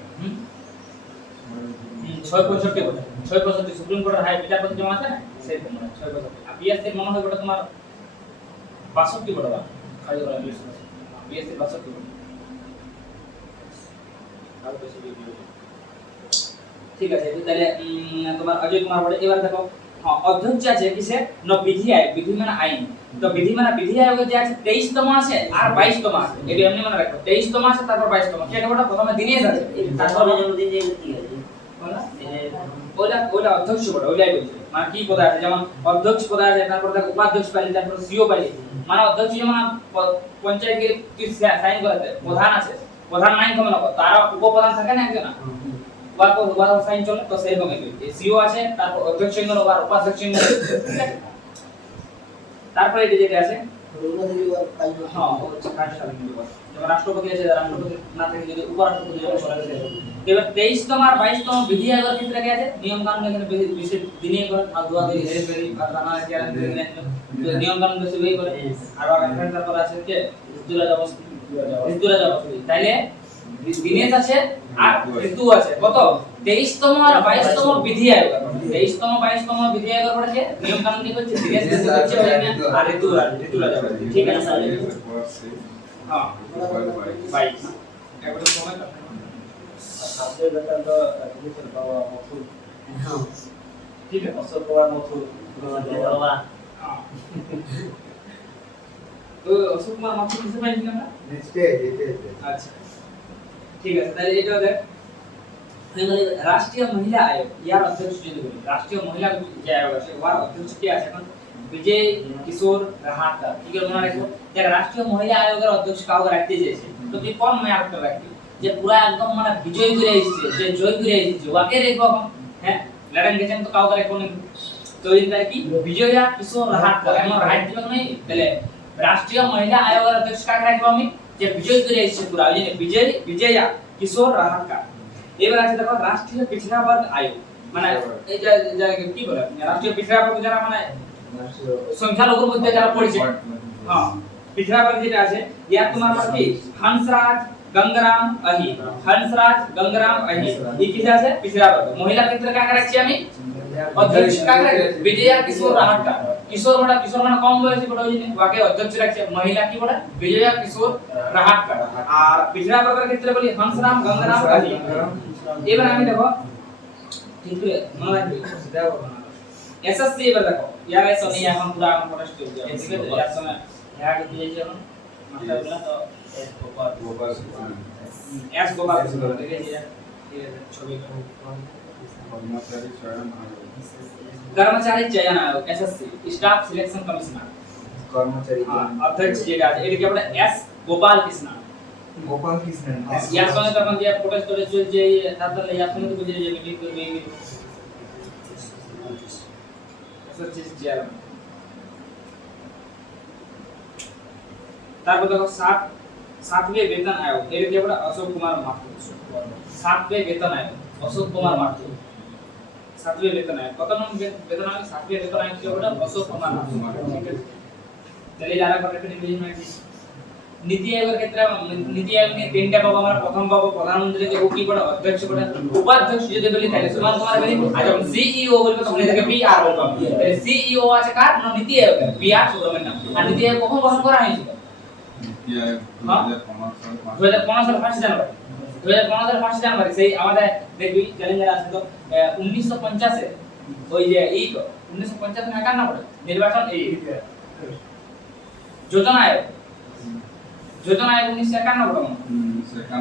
665 বড় 665 সুপ্রিম কোর্টের হাই বিচারপতি যেমন আছে না সেই তোমার 665 আর पीएससी মনে হয় বড় তোমার 62 বড় খালি বড় पीएससी 62 বড় ঠিক আছে তাহলে তোমার অজয় কুমার বড় এবার দেখো হ্যাঁ অধ্যক্ষ আছে কিসে ন বিধি আয়োগ বিধি মানে আইন তো বিধি মানে বিধি আয়োগে যে আছে 23 তম আছে আর 22 তম আছে এটা এমনি মনে রাখো 23 তম আছে তারপর 22 তম কেটে বড় প্রথমে দিনেশ আছে তারপর জন্মদিন যে কি আছে ওইটা অধ্যক্ষ বড় ওইটাই বলছে মানে কি পদ আছে যেমন অধ্যক্ষ পদ আছে তারপর দেখো উপাধ্যক্ষ পালি তারপর সিও পালি মানে অধ্যক্ষ যেমন পঞ্চায়েত কি সাইন করাতে প্রধান আছে প্রধান নাই কমন হবে তারা উপপ্রধান থাকে না একজন ওয়ার সাইন চলে তো সেই রকমই সিও আছে তারপর অধ্যক্ষ সিংহ আর উপাধ্যক্ষ সিংহ তারপরে এই যেটা আছে হ্যাঁ কার্যশালা কিন্তু যেমন রাষ্ট্রপতি আছে রাষ্ট্রপতি না থেকে যদি উপরাষ্ট্রপতি যেমন চলে আসে এবার 23 তম আর 22 তম বিধি আয়োগের ক্ষেত্রে কি আছে নিয়ম কানুন এখানে বিশেষ দিনে করে আদুয়া দিয়ে হেরে ফেরি আর রানা কেয়ার নিয়ম কানুন বেশি ওই করে আর এখানে তারপর আছে কি ইস্তুরাজ অবস্থি তাইলে দিনেশ আছে আর ঋতু আছে কত 23 তম আর 22 তম বিধি আয়োগ 23 তম 22 তম বিধি আয়োগের পরে যে নিয়ম কানুন কি করছে দিনেশ হচ্ছে আর ঋতুরাজ ঠিক আছে হ্যাঁ 22 একবার সময় আপনাদের ব্যাপার তো ডিজিটাল বাবা মথুর হ্যাঁ ঠিক আছে অশোক কুমার মথুর বাবা তো অশোক কুমার মাথুর কিসে পাইছি আমরা নিচে যেতে আচ্ছা ঠিক আছে তাহলে এটা দেখ রাষ্ট্রীয় মহিলা আয়োগ ইয়ার অধ্যক্ষ যদি বলি রাষ্ট্রীয় মহিলা যে আয়োগ আছে ওর অধ্যক্ষ কে আছে এখন বিজয় কিশোর রাহাতকার ঠিক আছে মনে রাখো যে রাষ্ট্রীয় মহিলা আয়োগের অধ্যক্ষ কাউকে রাখতে চাইছে তো তুই কোন মেয়াদটা রাখবি যে পুরো একদম মানে বিজয় করে এসেছে যে জয় করে এসেছে ওকে রেখো হ্যাঁ লড়াই গেছেন তো কাউকে রেখো না তো এটা কি বিজয়া কিশোর রাহাতকার এমন রাইট দিবেন না তাহলে রাষ্ট্রীয় মহিলা আয়োগের অধ্যক্ষ কাকে রাখবো আমি যে বিজয় করে এসেছে পুরো এই যে বিজয়া কিশোর রাহাতকার এবার আছে দেখো রাষ্ট্রীয় পিছড়া বর্গ আয়োগ মানে এই যে কি বলে রাষ্ট্রীয় পিছড়া বর্গ যারা মানে সংখ্যালঘুর মধ্যে যারা পড়ছে হ্যাঁ পিছড়া বর্গ যেটা আছে ইয়ার তোমার কি হংসরাজ গঙ্গারাম আহির হংসরাজ গঙ্গারাম আহির এই কি আছে পিছড়া বর্গ মহিলা ক্ষেত্রে কাকে রাখছি আমি অধ্যক্ষ কাকে রাখছি বিজয়া কিশোর রাহাতকার কিশোর মানে কম বয়সী বড় হইনি ওকে অধ্যক্ষ রাখছে মহিলা কি বলে বিজয়া কিশোর রাহাতকার আর পিছড়া বর্গের ক্ষেত্রে বলি হংসরাম গঙ্গারাম আহির এবার আমি দেখো ঠিক আছে মনে রাখবে সেটা বলবো না এসএসসি এবার দেখো ইয়ার এসো নেই এখন পুরো এখন পড়াশোনা চলছে ঠিক আছে ইয়ার সময় হ্যাঁ কি দিয়েছি এখন মাস্টার বলা তো এস গোপাল ঠিক আছে ছবি कर्मचारी चयन आयोग एसएससी स्टाफ सिलेक्शन कमिश्नर কর্মচারী অধ্যক্ষ যেটা আছে এটাকে আমরা এস গোপাল কৃষ্ণ গোপাল কৃষ্ণন ইয়ার সঙ্গে তখন যে প্রোটেস্ট করে চলছে তাহলে ইয়ার সঙ্গে তো বুঝে যে মিটিং করবে সচিব চেয়ারম্যান তারপর দেখো सातवें वेतन आयोग এটাকে আমরা অশোক কুমার মাথুর 7वें वेतन आयोग अशोक कुमार माथुर 7वें वेतन आयोग कत नंबर वेतन आयोग 7वें वेतन आयोग के बड़ा अशोक कुमार माथुर चलिए যারা করে প্রেজেন্টেশন নীতি আয়োগের ক্ষেত্রে নীতি আয়োগ নিয়ে তিনটা পাবো আমরা প্রথম পাবো প্রধানমন্ত্রীকে ও কি বড় অধ্যক্ষ বড় উপাধ্যক্ষ যদি বলি তাহলে সুমান কুমার বলি আর যখন সিইও বলবে তখন এটাকে পিআর বলবো তাহলে সিইও আছে কার না নীতি আয়োগ পিআর সুব্রমণ্যম আর নীতি আয়োগ কখন গঠন করা হয়েছিল নীতি আয়োগ 2015 সালের 1 জানুয়ারি 2015 সালের 1 জানুয়ারি সেই আমাদের দেখবি ক্যালেন্ডার আছে তো 1950 এ ওই যে এই তো 1950 এ 51 পড়ে নির্বাচন এই যোজনা আয়োগ 1951 পড়ে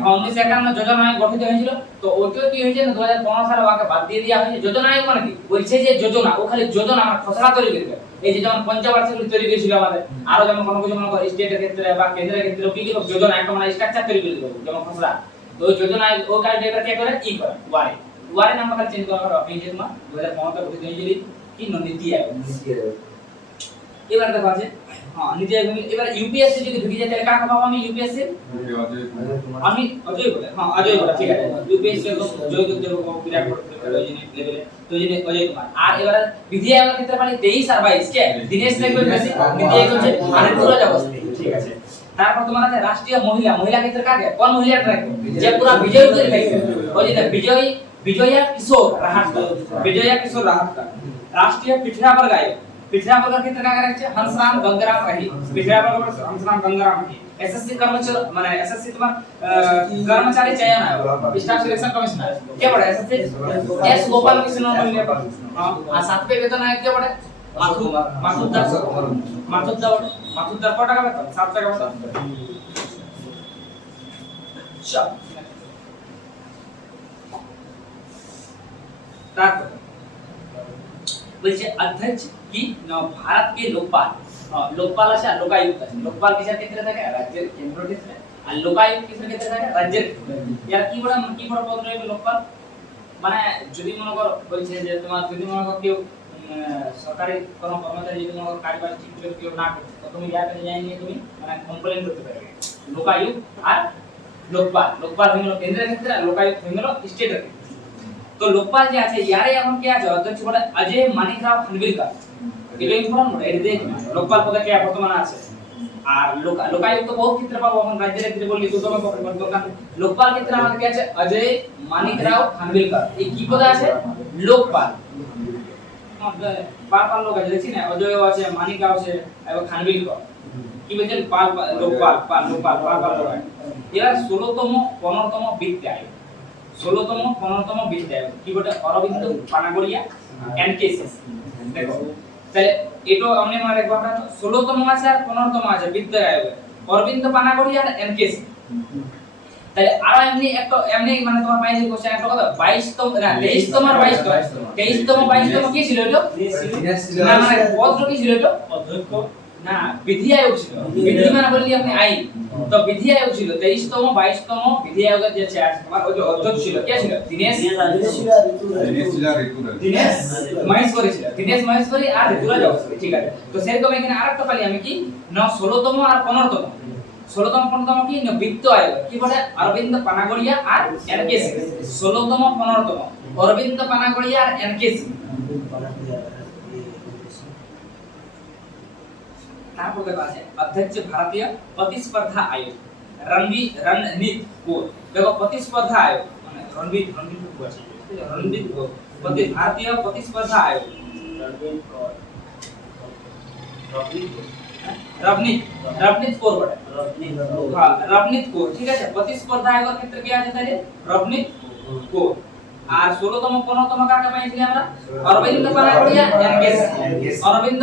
1951 যোজনা আয়োগ গঠিত হয়েছিল তো ওইটা কি হয়েছে না 2015 সালে ওকে বাদ দিয়ে দেওয়া হয়েছে যোজনা আয়োগ মানে কি বলছে যে যোজনা ও খালি যোজনা আমার খসড়া তৈরি করবে এই যে যেমন পঞ্চবার্ষিক তৈরি করেছিল আমাদের আরো যেমন কোনো কিছু মনে করো স্টেটের ক্ষেত্রে বা কেন্দ্রের ক্ষেত্রে কি কি যোজনা একটা মানে স্ট্রাকচার তৈরি করে দেবে যেমন খসড়া তো ওই যোজনা ও কাজ ডেটা কে করে ই করে ওয়ারে নাম্বার খালি চেঞ্জ করা হবে আপনি যে তোমার 2015 তে গঠিত হয়েছিল কি নীতি আয়োগ এবার দেখো আছে হ্যাঁ নীতি আয়োগ এবার ইউপিএসসি যদি ঢুকে যায় তাহলে কাকে পাবো আমি ইউপিএসসি আমি অজয় বলে হ্যাঁ অজয় বলে ঠিক আছে ইউপিএসসি একদম জয় করতে হবে বিরাট বড় লেভেলে তো যিনি অজয় কুমার আর এবার বিধি আয়োগের ক্ষেত্রে মানে 23 আর 22 কে দিনেশ নাইকোর বেশি নীতি আয়োগ হচ্ছে আনন্দরাজ অবস্থি ঠিক আছে তারপর তোমার আছে রাষ্ট্রীয় মহিলা ক্ষেত্রে কাকে কোন মহিলাটা রাখবে যে পুরো বিজয় করে রাখবে ওই যে বিজয়া কিশোর রাহাতকার রাষ্ট্রীয় পিঠরা वर्ग आयोग पिछड़ा वर्ग के तरह का रखे हंसराम गंगाराम रही पिछड़ा वर्ग हंसराम गंगाराम रही एसएससी कर्मचारी माने एसएससी तुम्हार कर्मचारी चयन आयोग स्टाफ सिलेक्शन कमिश्नर क्या बड़ा एसएससी एस गोपाल कृष्ण बोलिए हां और 7वें वेतन आयोग क्या बड़ा माथुरदा कोटा का वेतन 7 টাকা वेतन चल ताकत বলছে অধ্যক্ষ কি না ভারত কে লোকপাল আছে আর লোকায়ুক্ত আছে লোকপাল কিসের ক্ষেত্রে থাকে রাজ্যের কেন্দ্র ক্ষেত্রে আর লোকায়ুক্ত কিসের ক্ষেত্রে থাকে রাজ্যের এর কি বড় পদ রয়েছে লোকপাল মানে যদি মনে করো বলছে যে তোমার যদি মনে করো কেউ সরকারি কোনো কর্মচারী যদি মনে করো কাজবাজ ঠিক করে কেউ না করে তো তুমি ইয়ার কাছে যাই নিয়ে তুমি মানে কমপ্লেইন করতে পারবে লোকায়ুক্ত আর লোকপাল হলো কেন্দ্রের ক্ষেত্রে আর লোকায়ুক্ত হলো স্টেটের ক্ষেত্রে तो लोकपाल जे আছে ইয়ারে এখন কে আছে অধ্যক্ষ বলে অজয় মানিকরাও খানবিলকার এটা ইম্পর্টেন্ট বলে এটা দেখবে লোকপাল পদে কে বর্তমানে আছে আর লোকায়ুক্ত বহু ক্ষেত্রে পাবো এখন রাজ্যের ক্ষেত্রে বললি তো তোমার দোকান লোকপাল ক্ষেত্রে আমাদের কে আছে অজয় মানিকরাও খানবিলকার এই কি পদে আছে লোকপাল পাল লোক আছে দেখছি না অজয় আছে মানিকরাও আছে এবং খানবিলকার কি বলছেন লোকপাল লোক এরা 16তম 15তম বিত্ত আয়োগ 16তম 15তম বিত্ত আয়োগ কি বটে অরবিন্দ পানাগড়িয়া এনকেসি দেখো তাহলে এটো আমনে মানে দেখো আমরা 16তম আছে আর 15তম আছে বিত্ত আয়োগ অরবিন্দ পানাগড়িয়া আর এনকেসি তাহলে আর এমনি মানে তোমার পাইছে কোশ্চেন একটা কথা 22তম না 23তম আর 22তম কি ছিল এটা না মানে পদ কি ছিল এটা অধ্যক্ষ না বিধি আয়োগ ছিল বিধি মানে বললি আপনি আইন তো বিধি আয়োগ ছিল 23তম 22তম বিধি আয়োগের যে চেয়ার তোমার ওই যে অধ্যক্ষ ছিল কে ছিল দীনেশ মহেশ্বরী আর ঋতুরাজ অবস্থি ঠিক আছে তো সেরকম এখানে আরেকটা পালি আমি কি না 16তম আর 15তম 16তম 15তম কি না বিত্ত আয়োগ কি বলে অরবিন্দ পানাগড়িয়া আর এনকেসি 16তম 15তম অরবিন্দ পানাগড়িয়া আর এনকেসি তারপর দেখো আছে অধ্যক্ষ ভারতীয় প্রতিস্পর্ধা আয়োগ রণনীত কোর দেখো প্রতিস্পর্ধা আয়োগ মানে রণনীত কোর আছে রণনীত কোর ভারতীয় প্রতিস্পর্ধা আয়োগ রণনীত কোর বটে হ্যাঁ রণনীত কোর ঠিক আছে প্রতিস্পর্ধা আয়োগের ক্ষেত্রে কি আছে তাহলে রণনীত কোর আর 16তম 15তম কাকে পাইছি আমরা অরবিন্দ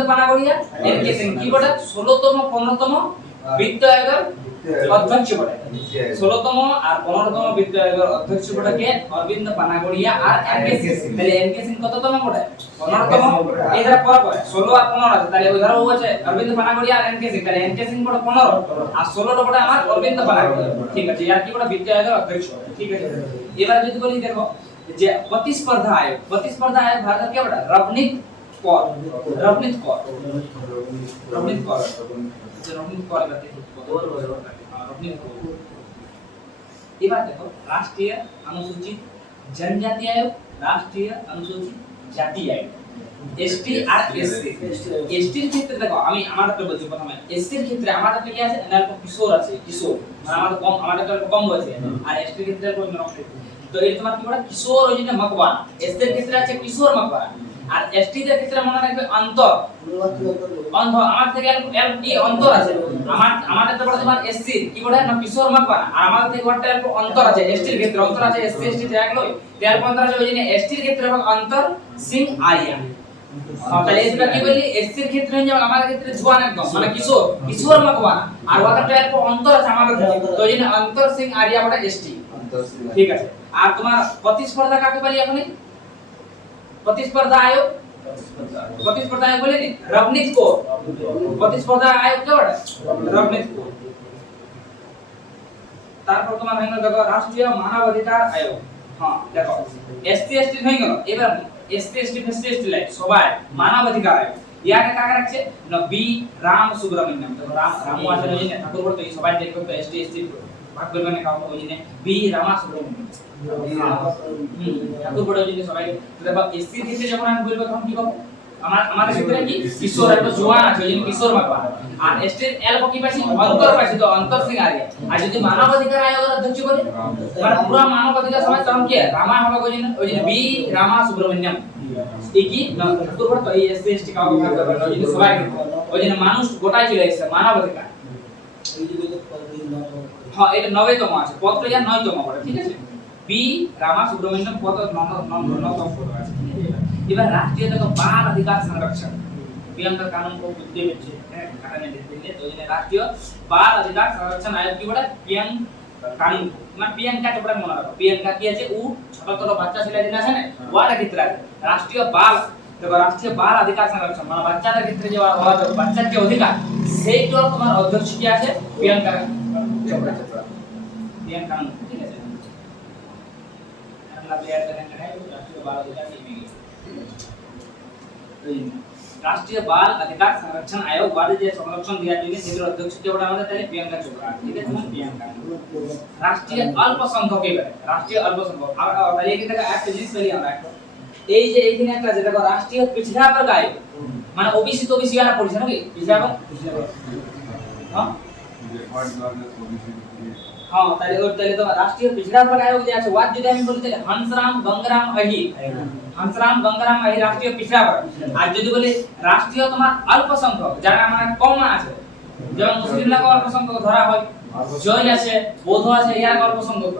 পানাগড়িয়া এনকেসি কি বটে 16তম 15তম বিত্ত আয়োগের অধ্যক্ষ বটে 16তম আর 15তম বিত্ত আয়োগের অধ্যক্ষ বটে অরবিন্দ পানাগড়িয়া আর এনকে সিং। তাহলে এনকে সিং কততম বটে 15তম। এরা পর পর 16 আর 15 আছে, তাহলে ওই ধরো ও আছে অরবিন্দ পানাগড়িয়া আর এনকে সিং, তাহলে এনকে সিং বটে 15 আর 16 বটে আমার অরবিন্দ পানাগড়িয়া। ঠিক আছে, আর কি বটে বিত্ত আয়োগের অধ্যক্ষ। ঠিক আছে, এবার যদি বলি দেখো যে প্রতিস্পর্ধা আয়োগ, প্রতিস্পর্ধা আয়োগ ভারতের কে বটে রবনীত কর। রবনীত কর, রবনীত কর, রবনীত কর करते हैं। এবার দেখো রাষ্ট্রীয় অনুসূচিত जनजाति आयोग, রাষ্ট্রীয় অনুসূচিত জাতি আয়োগ, এসটি আর এসসি। এসটির ক্ষেত্রে দেখো আমি আমাদের বলছি প্রথমে, এসসির ক্ষেত্রে আমাদের কি আছে না কিশোর আছে, কিশোর মানে আমাদের কম, আমাদের কম বয়সী। আর এসটির ক্ষেত্রে কোন নকশা, তো এই তোমার কি বলে কিশোর ওই যে মকবানা। এসটির ক্ষেত্রে আছে কিশোর মকবানা, আর এসটি দের ক্ষেত্রে মনে রাখবে অন্তর। অন্ধ আমার থেকে এল কি অন্তর আছে, আমাদের তো বড় তোমার এসসি কি বলে না কিশোর মকবানা, আর আমাদের থেকে বড় এল অন্তর আছে। এসটির ক্ষেত্রে অন্তর আছে, এসসি এসটি এক লই তেল 15 আছে, ওই জন্য এসটির ক্ষেত্রে হবে অন্তর সিং আরিয়া। তাহলে এটা কি বলি এসসির ক্ষেত্রে যেমন আমাদের ক্ষেত্রে জওয়ান একদম মানে কিশোর, কিশোর মকবানা, আর ওটা এল অন্তর আছে আমাদের থেকে, তো ওই জন্য অন্তর সিং আরিয়া বড় এসটি। ঠিক আছে, আর তোমার প্রতিস্পর্ধা কাকে বলি এখন? प्रतिस्पर्धा आयोग, प्रतिस्पर्धा आयोग बोले नहीं रवनीत को, प्रतिस्पर्धा आयोग क्या है रवनीत को। তারপর তোমার হয়ে গেল দেখো রাষ্ট্রীয় মানব অধিকার আয়োগ। হ্যাঁ দেখো এসটি এসটি হয়ে গেল, এবার এসটি এসটি ফেস্টি লাই সবাই মানব অধিকার আয়োগ। ইয়াকে কাকে রাখছে না বি রাম সুব্রমণ্যম। দেখো রামু আছে ওই যে ঠাকুর বলতে এই সবাই দেখো তো এসটি এসটি ভাগ করবে না কাউকে, ওই যে বি রামা সুব্রমণ্যম ঠাকুর বড় ওই যে সবাই। দেখো এসটি ক্ষেত্রে যখন আমি বলবো তখন কি হবে আমাদের ক্ষেত্রে কি কিশোর একটা জওয়ান আছে, ওই যে কিশোর মাকবা। আর এসটি এল কি পাইছি অন্তর পাইছি, তো অন্তর সিং আরিয়া। আর যদি মানব অধিকার আয়োগের অধ্যক্ষ বলি মানে পুরো মানব অধিকার সমাজ তখন কি রামা হবে, ওই যে বি রামা সুব্রমণ্যম। এই কি ঠাকুর বড় তো এই এসটি এসটি কাউকে ভাগ করবে না, ওই যে সবাই ওই যে মানুষ গোটাই চলে এসেছে মানব অধিকার। হ্যাঁ এটা 9তম আছে, পত্র যা 9তম পড়ে। ঠিক আছে, বি রামা সুব্রমণ্যম পদ 9তম পদ আছে। এবার রাষ্ট্रीय देखो बाल अधिकार संरक्षण प्रियंका कानून को मुद्दे में है कारण में देखते हैं, तो ये राष्ट्रीय बाल अधिकार संरक्षण आयोग की बड़ा पीएम कानून মানে প্রিয়াঙ্কা চোপড়া মনে রাখো। প্রিয়াঙ্কা কি আছে ও ছোট ছোট বাচ্চা ছেলে দিন আছে না ওয়ার ক্ষেত্রে রাষ্ট্রীয় বাল দেখো রাষ্ট্রীয় বাল अधिकार संरक्षण মানে বাচ্চাদের ক্ষেত্রে যে বাচ্চার যে অধিকার সেইটা তোমার অধ্যক্ষ কি আছে প্রিয়াঙ্কা চোপড়া। প্রিয়াঙ্কা কানून ঠিক আছে, अगला प्लेयर करेंगे है राष्ट्रीय बाल अधिकार राष्ट्रीय बाल अधिकार संरक्षण आयोग वाले जे संरक्षण दिया जाने से अध्यक्ष के बड़ा আমাদের তাহলে প্রিয়াঙ্কা চোপড়া। ঠিক আছে, প্রিয়াঙ্কা। রাষ্ট্রীয় অল্পসংখ্যক এবারে রাষ্ট্রীয় অল্পসংখ্যক আর তাহলে কি দেখা একটা জিনিস পেলি আমরা এই যে এইখানে একটা যে দেখো রাষ্ট্রীয় পিছড়া বর্গ আয়োগ মানে ওবিসি তো ওবিসি আর পড়ছে নাকি পিছড়া বর্গ। হ্যাঁ हां তাহলে ওর তাহলে তো রাষ্ট্রীয় পিছড়া বর্গ আয়োগ যে আছে ওয়াজ যদি আমি বলি তাহলে হংসরাম গঙ্গারাম অহি, হংসরাম গঙ্গারাম অহি রাষ্ট্রীয় পিছড়া বর্গ। আর যদি বলি রাষ্ট্রীয় তোমার অল্পসংখ্যক যারা মানে কম আছে যেমন মুসলিমরা অল্পসংখ্যক ধরা হয়, জৈন আছে বৌদ্ধ আছে ইয়ার অল্পসংখ্যক।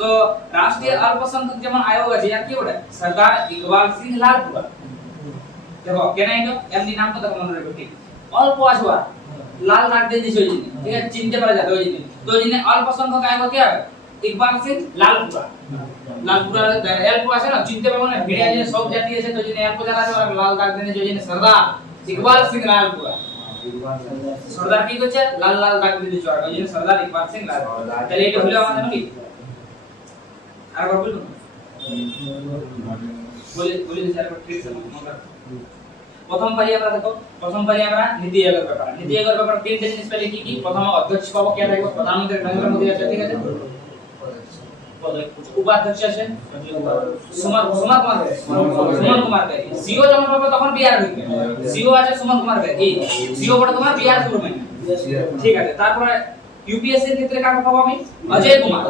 তো রাষ্ট্রীয় অল্পসংখ্যক যেমন আয়োগ আছে ইয়ার কি ওটা সরদার ইকবাল সিং লালপুরা। দেখো কেন এটা এমনি নাম তো দেখো মনে রাখো ঠিক অল্প আসবা লাল দাগ দিয়ে দিছে ওই জিনিস ঠিক আছে চিনতে পারা যাবে ওই জিনিস। তো ওই জিনিস অল্পসংখ্যক আয়োগ কি হবে ইকবাল সিং লালপুরা। লালপুরা এলপো আছে না চিনতে পারবো না ভিডিও যে সব জাতি আছে তো জিনিস এলপো যারা আছে ওরা লাল দাগ দিয়ে ওই জিনিস সরদার ইকবাল সিং লালপুরা। সরদার কি করছে লাল লাল দাগ দিয়ে দিছে ওই জিনিস সরদার ইকবাল সিং লালপুরা। তাহলে এটা হলো আমাদের নাকি আর বলবো বলে স্যার ঠিক আছে। প্রথম পারি আমরা দেখো প্রথম পারি আমরা নীতি আয়োগের ব্যাপার। নীতি আয়োগের ব্যাপার তিনটে জিনিস পেলে কি কি প্রথম অধ্যক্ষ পাবো কে থাকবে প্রধানমন্ত্রী নরেন্দ্র মোদী আছে। ঠিক আছে, উপাধ্যক্ষ আছে সুমন কুমার বেরি। সিও যখন পাবো তখন বিআর ঢুকবে। সিও আছে সুমন কুমার বেরি, সিও বড় তোমার বিআর সুব্রমণ্যম। ঠিক আছে, তারপরে ইউপিএসসি এর ক্ষেত্রে কাকে পাবো আমি অজয় কুমার।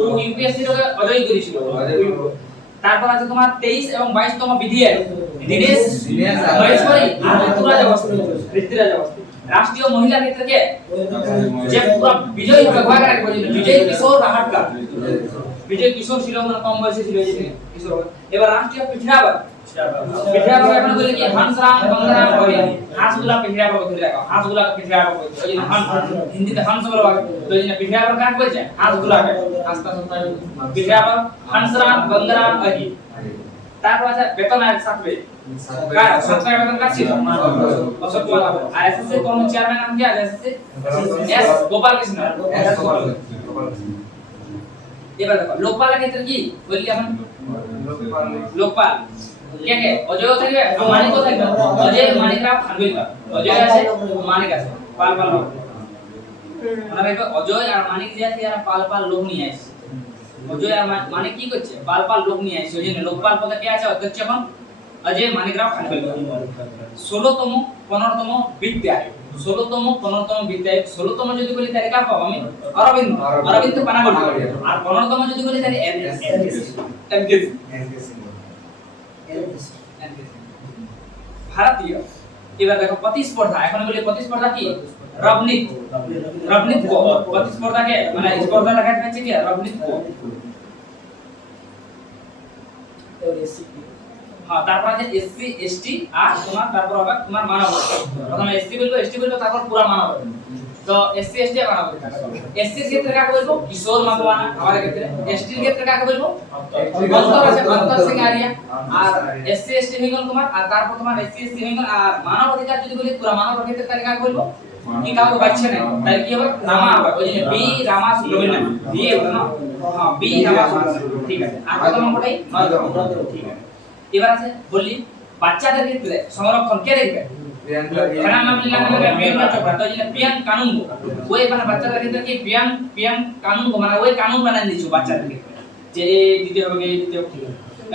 ও ইউপিএসসি র অজয় করেছিল। তারপর আছে তোমার 23 এবং 22তম বিধি আয়োগ দীনেশ মহেশ্বরী আর ঋতুরাজ অবস্থি। ঋতুরাজ অবস্থি রাষ্ট্রীয় মহিলা ক্ষেত্রে কে যে পুরো বিজয় হবে ভাগ রাখবে বিজয় কিশোর রাহাটকা। বিজয় কিশোর ছিল মানে কম বয়সী ছিল এই কিশোর। এবার রাষ্ট্রীয় পিছড়া বর্গ পিঠা পাবো এখন বলি কি হংসরাম বংরাম ওই হাঁসগুলা পিঠা পাবো ধরে রাখো হাঁসগুলা পিঠা পাবো ওই জন্য হংস হিন্দিতে হংস বলবা তো এই জন্য পিঠা পাবো কাজ বলছে হাঁসগুলা হাঁসটা সপ্তাহে পিঠা পাবো হংসরাম বংরাম ওই তারপর আছে বেতন আর থাকবে কার 7 টাকা বেতন কাজ ছিল অশোক কুমার আর এসএসসি কোন চেয়ারম্যান নাম কি আছে এসএসসি এস গোপাল কৃষ্ণ এবার দেখো লোকপালের ক্ষেত্রে কি বললি এখন লোকপাল কে কে অজয় থাকবে মানিক থাকবে অজয় মানিকরাও খানবিলকার অজয় আছে মানিক আছে পাল পাল আমরা দেখো অজয় আর মানিক যে আছে এরা পাল পাল লোক নিয়ে আসছে অজয় আর মানিক কি করছে পাল পাল লোক নিয়ে আসছে ওই জন্য লোকপাল পদে কে আছে অধ্যক্ষ এখন অজয় মানিকরাও খানবিলকার 16তম 15তম বিদ্যায়ক 16তম 15তম বিদ্যায়ক 16তম যদি বলি তাহলে কার পাবো আমি অরবিন্দ পানাগড় আর 15তম যদি বলি তাহলে এমকেসি ভারতীয় এবার দেখো প্রতিস্পর্ধা এখন বলি প্রতিস্পর্ধা কি রবনিক কো প্রতিস্পর্ধাকে মানে স্পর্ধা লাগাতে হচ্ছে কি রবনিক কো হ্যাঁ তারপর আছে এসসি এসটি আর তোমার তারপর হবে তোমার মানব প্রথমে এসসি বলবো তারপর পুরো মানব তো এসসি এসটি আর মানব এসসি এর ক্ষেত্রে কাকে বলবো কিশোর মাতওয়ানা আমাদের ক্ষেত্রে এসটি এর ক্ষেত্রে কাকে বলবো অন্তর আছে অন্তর সিং আরিয়া আর এসসি এসটি হয়ে গেল তোমার আর তারপর তোমার এসসি এসটি হয়ে গেল আর মানব অধিকার যদি বলি পুরো মানব ক্ষেত্রে তাহলে কাকে বলবো কি কাউকে বাচ্চা নেই তাই কি হবে রামা হবে ওই জন্য বি রামা সুব্রমণ্যম বি হবে না হ্যাঁ বি রামা সুব্রমণ্যম ঠিক আছে আর কত নম্বরটাই 9 ঠিক আছে এবার আছে বললি বাচ্চাদের ক্ষেত্রে সংরক্ষণ কে দেখবে এখানে নাম লিখলাম প্রিয়াঙ্কা চোপড়া তো যেটা প্রিয়াঙ্ক কানুন ওই মানে বাচ্চাদের ক্ষেত্রে কি প্রিয়াঙ্ক কানুন মানে ওই কানুন বানান দিছো বাচ্চাদের ক্ষেত্রে যে এই দিতে হবে এই দিতে হবে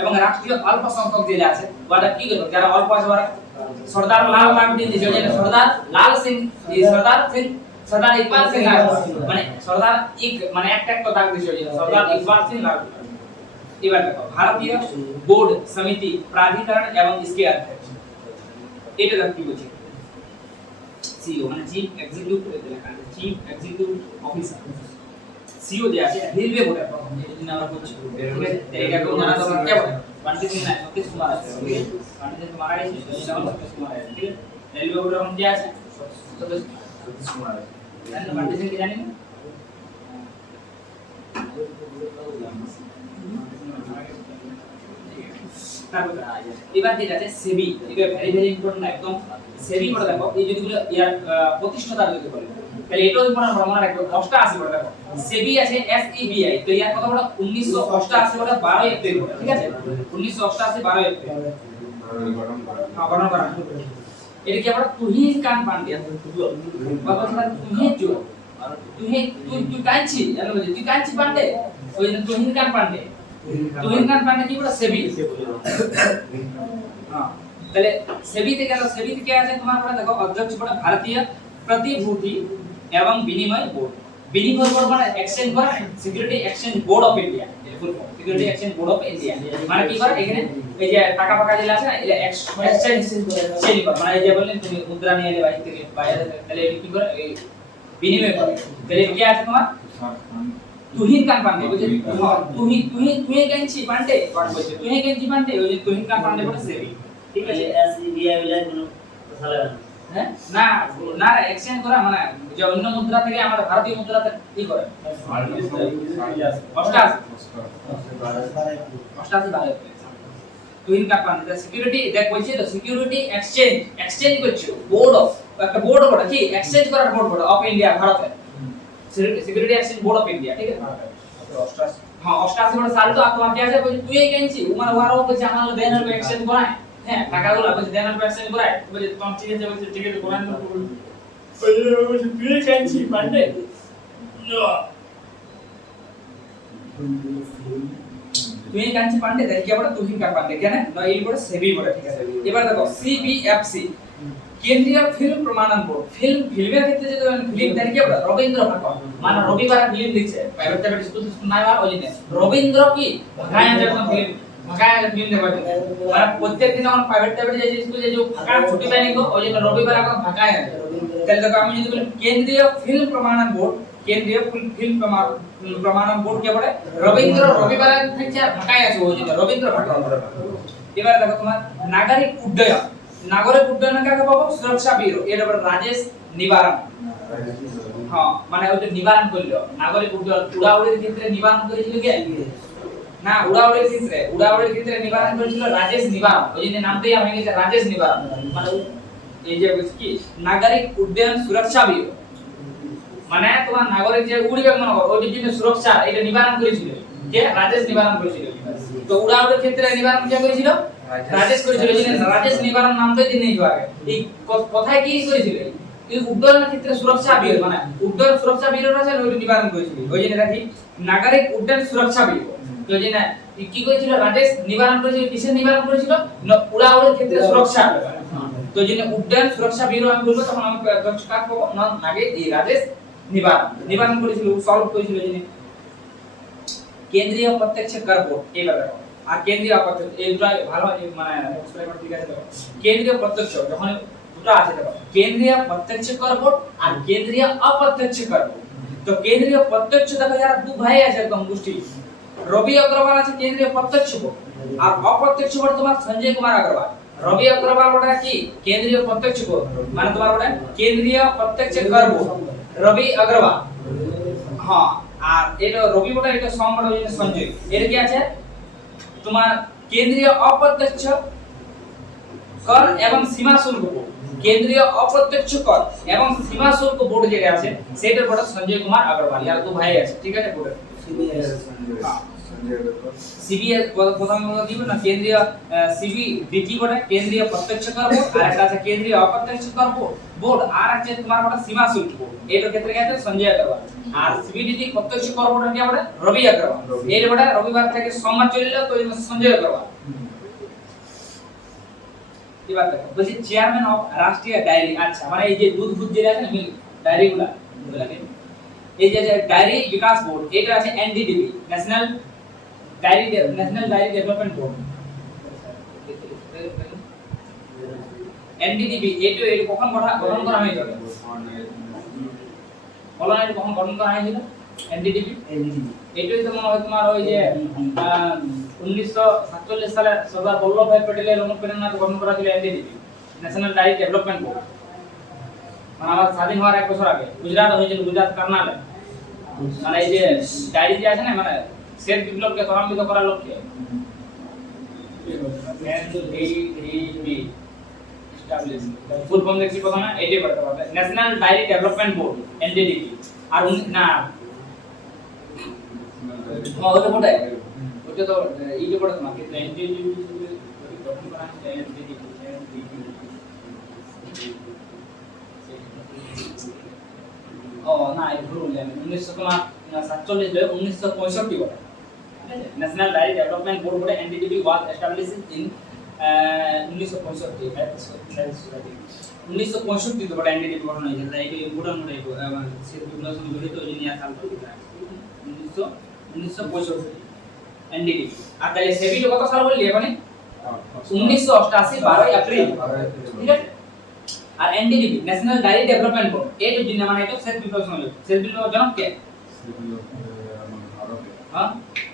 এবং রাষ্ট্রীয় অল্প সংখ্যক জেলা আছে ওটা কি করবে যারা অল্প আছে ওরা সরদার লাল বাগদি দিছো যে সরদার লাল সিং এই সরদার ইকবাল সিং মানে সরদার মানে একটা দাগ দিছো যে সরদার ইকবাল সিং লাল এবার দেখো ভারতীয় बोर्ड समिति प्राधिकरण एवं इसके अध्यक्ष এটা কি বলছি সিইও মানে চিফ এক্সিকিউটিভ অফিসার সিইও যে আছে রেলওয়ে বোর্ডের প্রথম যেদিন আমরা বলছি ঠিক আছে এটা কোন জানা দরকার কে বলে पंडित सिंह না সতীশ কুমার আছে पंडित কুমার আছে যেটা সতীশ কুমার আছে ঠিক আছে রেলওয়ে বোর্ডের প্রথম কে আছে সতীশ কুমার আছে জানেন पंडित सिंह কি জানেন এবার যেটা আছে সেবি এটা ভেরি ইম্পর্টেন্ট একদম সেবি করে দেখো এই যদি গুলো ইয়ার প্রতিষ্ঠাতা যদি বলে তাহলে এটাও ইম্পর্টেন্ট মনে রাখবে 88 করে দেখো সেবি আছে এসইবিআই তো ইয়ার কত বড় 1988 বড় 12 এপ্রিল ঠিক আছে 1988 12 এপ্রিল হ্যাঁ গণনা করা এটা কি আমরা তুহিন কান পান্ডিয়া বাবা তোমার তুহিন जो তুই কাঁচি জানো তুই কাঁচি পান্ডে ওই তুহিন কান পান্ডে তুহিন কান পান্ডে কি বড় সেবি हां তাহলে সেবিতে গেল সেবিতে কি আছে তোমার পড়া দেখো অধ্যক্ষ পড়া ভারতীয় প্রতিভূতি এবং বিনিময় বোর্ড বিনিময় বোর্ড মানে exchange board security exchange board of India full form security exchange board of India মানে কি করে এখানে এই যে টাকা ফাকা যেটা আছে না এটা এক্সচেঞ্জ চেঞ্জ করে মানে এই যে বললেন তুমি মুদ্রা নিয়ে এলে বাইরে থেকে বাইরে তাহলে এটা কি করে এই বিনিময় করে তাহলে কি আছে তোমার তুহিন কান পান্ডে বুঝে তুই কেনছি পান্ডে কোন বলছে তুই কেনছি পান্ডে ওই যে তুহিন কান পান্ডে বলে সেবি ঠিক আছে এসইবিআই বলে কোনো কথা লাগে হ্যাঁ না না এক্সচেঞ্জ করা মানে যে অন্য মুদ্রা থেকে আমাদের ভারতীয় মুদ্রাতে কি করে 88 তুহিন কান পান্ডে সিকিউরিটি দেখ বলছে তো সিকিউরিটি এক্সচেঞ্জ করছে বোর্ড অফ একটা বোর্ড বড় কি এক্সচেঞ্জ করার বোর্ড বড় অফ ইন্ডিয়া ভারতে security exchange board of India ठीक है हां 88 বড় সাল তো তোমার কি আছে বলছি তুই কেনছি উমার ওয়ারও বলছে আমার দেনার এক্সচেঞ্জ করায় হ্যাঁ টাকাগুলো বলছে দেনার এক্সচেঞ্জ করায় বলছে তুমি ঠিক আছে বলছে টিকিট কোরান বলছে তুই কেনছি পান্ডে তুই কেনছি পান্ডে দেখি আবার তুই কার পান্ডে কেন না এই বড় সেবি বড় ঠিক আছে এবার দেখো সিবিএফসি কেন্দ্রীয় ফিল্ম প্রমাণন বোর্ড ফিল্মের ক্ষেত্রে যদি ফিল্ম দেখি আমরা রবীন্দ্র ভাগবত মানে রবিবার ফিল্ম দিচ্ছে প্রাইভেট প্রাইভেট স্কুল নাই আর ওই দিনে রবীন্দ্র কি ভাগায় যখন ফিল্ম দেখবা মানে প্রত্যেক দিন যখন প্রাইভেট প্রাইভেট যে স্কুল যে ফাঁকা ছুটি পায় নিকো ওই দিন রবিবার এখন ভাগায় তাহলে দেখো আমি যদি বলি কেন্দ্রীয় ফিল্ম প্রমাণন বোর্ড কেন্দ্রীয় ফিল্ম প্রমাণন বোর্ড কে বলে রবীন্দ্র রবিবার থেকে ভাগায় আছে ওই দিন রবীন্দ্র ভাগবত এবারে দেখো তোমার নাগরিক উড্ডয়ন কাকে পাবো সুরক্ষা ব্যুরো এর উপর রাজেশ নিবারণ হ্যাঁ মানে ওটা নিবারণ করলো নাগরিক উড্ডয়ন উড়াউড়ির ক্ষেত্রে নিবারণ করেছিল কে না উড়াউড়ির ক্ষেত্রে নিবারণ করেছিল রাজেশ নিবারণ ওই জন্য নামটাই আমি গেছে রাজেশ নিবারণ মানে এই যে কি নাগরিক উড্ডয়ন সুরক্ষা ব্যুরো মানে তোমার নাগরিক যে উড়বে মনে করো ওই জন্য সুরক্ষা এটা নিবারণ করেছিল কে রাজেশ নিবারণ করেছিল তো উড়াউড়ির ক্ষেত্রে নিবারণ কে করেছিল রাজেশ করেছিল এই জন্য রাজেশ নিবারণ নামটাই দিয়ে নিয়ে যাবে এই কথায় কি করেছিল এই উড্ডয়নের ক্ষেত্রে সুরক্ষা ব্যুরো মানে উড্ডয়ন সুরক্ষা ব্যুরোটা আছে ওই নিবারণ করেছিল ওই জন্য দেখি নাগরিক উড্ডয়ন সুরক্ষা ব্যুরো তো যে না কি করেছিল রাজেশ নিবারণ করেছিল কিসের নিবারণ করেছিল উড়াউড়ির ক্ষেত্রে সুরক্ষা তো যে উড্ডয়ন সুরক্ষা ব্যুরো আমি বলবো তখন আমি কাজ পাবো না আগে এই রাজেশ নিবারণ করেছিল সলভ করেছিল যে কেন্দ্রীয় প্রত্যক্ষ কর বোর্ড এবার দেখো আর কেন্দ্রীয় অপ্রত্যক্ষ এইটা ভালো মানে এক্সপ্লেইন ঠিক আছে দেখো কেন্দ্রীয় প্রত্যক্ষ যখন দুটো আছে দেখো কেন্দ্রীয় প্রত্যক্ষ কর বোর্ড আর কেন্দ্রীয় অপ্রত্যক্ষ কর বোর্ড তো কেন্দ্রীয় প্রত্যক্ষ দেখো যারা দু ভাই আছে একদম গোষ্ঠী রবি অগ্রওয়াল আছে কেন্দ্রীয় প্রত্যক্ষ বোর্ড আর অপ্রত্যক্ষ বোর্ড তোমার সঞ্জয় কুমার অগ্রওয়াল রবি অগ্রওয়াল ওটা কি কেন্দ্রীয় প্রত্যক্ষ বোর্ড মানে তোমার ওটা কেন্দ্রীয় প্রত্যক্ষ কর বোর্ড রবি অগ্রওয়াল হ্যাঁ আর এটা রবি ওটা এটা সম্বন্ধ হচ্ছে সঞ্জয় এর কি আছে তোমার কেন্দ্রীয় অপ্রত্যক্ষ কর এবং সীমা শুল্ক বোর্ড কেন্দ্রীয় অপ্রত্যক্ষ কর এবং সীমা শুল্ক বোর্ড যেটা আছে সেটার বড় সঞ্জয় কুমার অগ্রওয়াল ইয়ার তো ভাই আছে ঠিক আছে বোর্ড সিবিএ প্রথম দিব না কেন্দ্রীয় সিবিডিটি বলে কেন্দ্রীয় প্রত্যক্ষ কর বোর্ড আর একটা আছে কেন্দ্রীয় অপ্রত্যক্ষ কর বোর্ড আর আছে তোমার বড় সীমা শুল্ক বোর্ড এর ক্ষেত্রে কি আছে সঞ্জয় অগ্রওয়াল আর সিবিডিটি প্রত্যক্ষ কর বোর্ড কি বলে রবি অগ্রওয়াল এর বড় রবিবার থেকে সোমবার চলে তো সঞ্জয় অগ্রওয়াল এবার দেখো বলছি চেয়ারম্যান অফ রাষ্ট্রীয় ডায়েরি আচ্ছা মানে এই যে দুধ যেটা আছে না মিল্ক ডায়েরিগুলা এই যে ডায়েরি বিকাশ বোর্ড এটা আছে NDDB national dairy development board NDDB এটা কখন গঠন করা হয়েছিল বলো এটা কখন গঠন করা হয়েছিল এনডিডিবি এটাই তো মনে হয় তোমার ওই যে 1947 সালে সর্দার বল্লভভাই প্যাটেলের অনুপ্রেরণায় গঠন করা ছিল NDDB national dairy development board মানে আমার স্বাধীন হওয়ার 1 বছর আগে গুজরাট হয়েছিল গুজরাট কর্ণাটক মানে এই যে ডায়েরি যে আছে না মানে শ্বেত বিপ্লবকে ত্বরান্বিত করার লক্ষ্যে এনডিডিবি এস্টাবলিশ ফুল ফর্ম দেখছি প্রথমে এটাই পড়তে হবে national dairy development board NDDB আর না ওটা কোথায় ওটা তো এই যে পড়তে তোমাকে এনডিডিবি গঠন করা হয়েছে এনডিডিবি ও না এই ভুল বললাম 1947 1965 বলে ন্যাশনাল ডায়েরি ডেভেলপমেন্ট বোর্ড বলে এনডিডিবি ওয়াজ এস্টাবলিশড ইন 1965 তো বড় এনডিডিবি গঠন হয়েছিল তাই এই ইম্পর্টেন্ট বলে সে বিপ্লব সঙ্গে জড়িত ওই নিয়ে সাল তো 1965 এনডিডিবি আর তাহলে সেবি কত সাল বললি এখন 1988 12 এপ্রিল ঠিক আছে আর NDDB national dairy development board এই যে জিনিস মানে এটা সেট বিপ্লব সঙ্গে সেট বিপ্লব জনক কে হ্যাঁ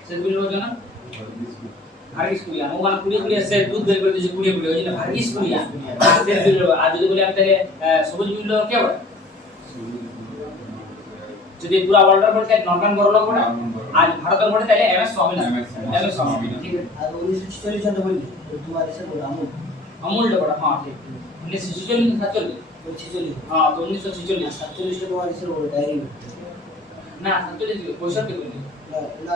সেট বিপ্লব জনক ভার্গিস কুরিয়ান ওখানে কুড়িয়ে সেট দুধ বের করে দিয়েছে কুড়িয়ে ওই জন্য ভার্গিস কুরিয়ান সেট বিপ্লব আর যদি বলি আমি তাহলে সবুজ বিপ্লব কে বলে যদি পুরো ওয়ার্ল্ডের বলতে নরম্যান বড়লোক বলে আজ ভারতের বলে তাহলে এমএস স্বামীনাথন ঠিক আছে আর 1946 সালে বলি তোমার এসে বলো আমুল বড় হ্যাঁ ঠিক 1946 47 हाँ तो 1946 47 তোমার এসে বলো ডায়েরি না 47 65 বলি না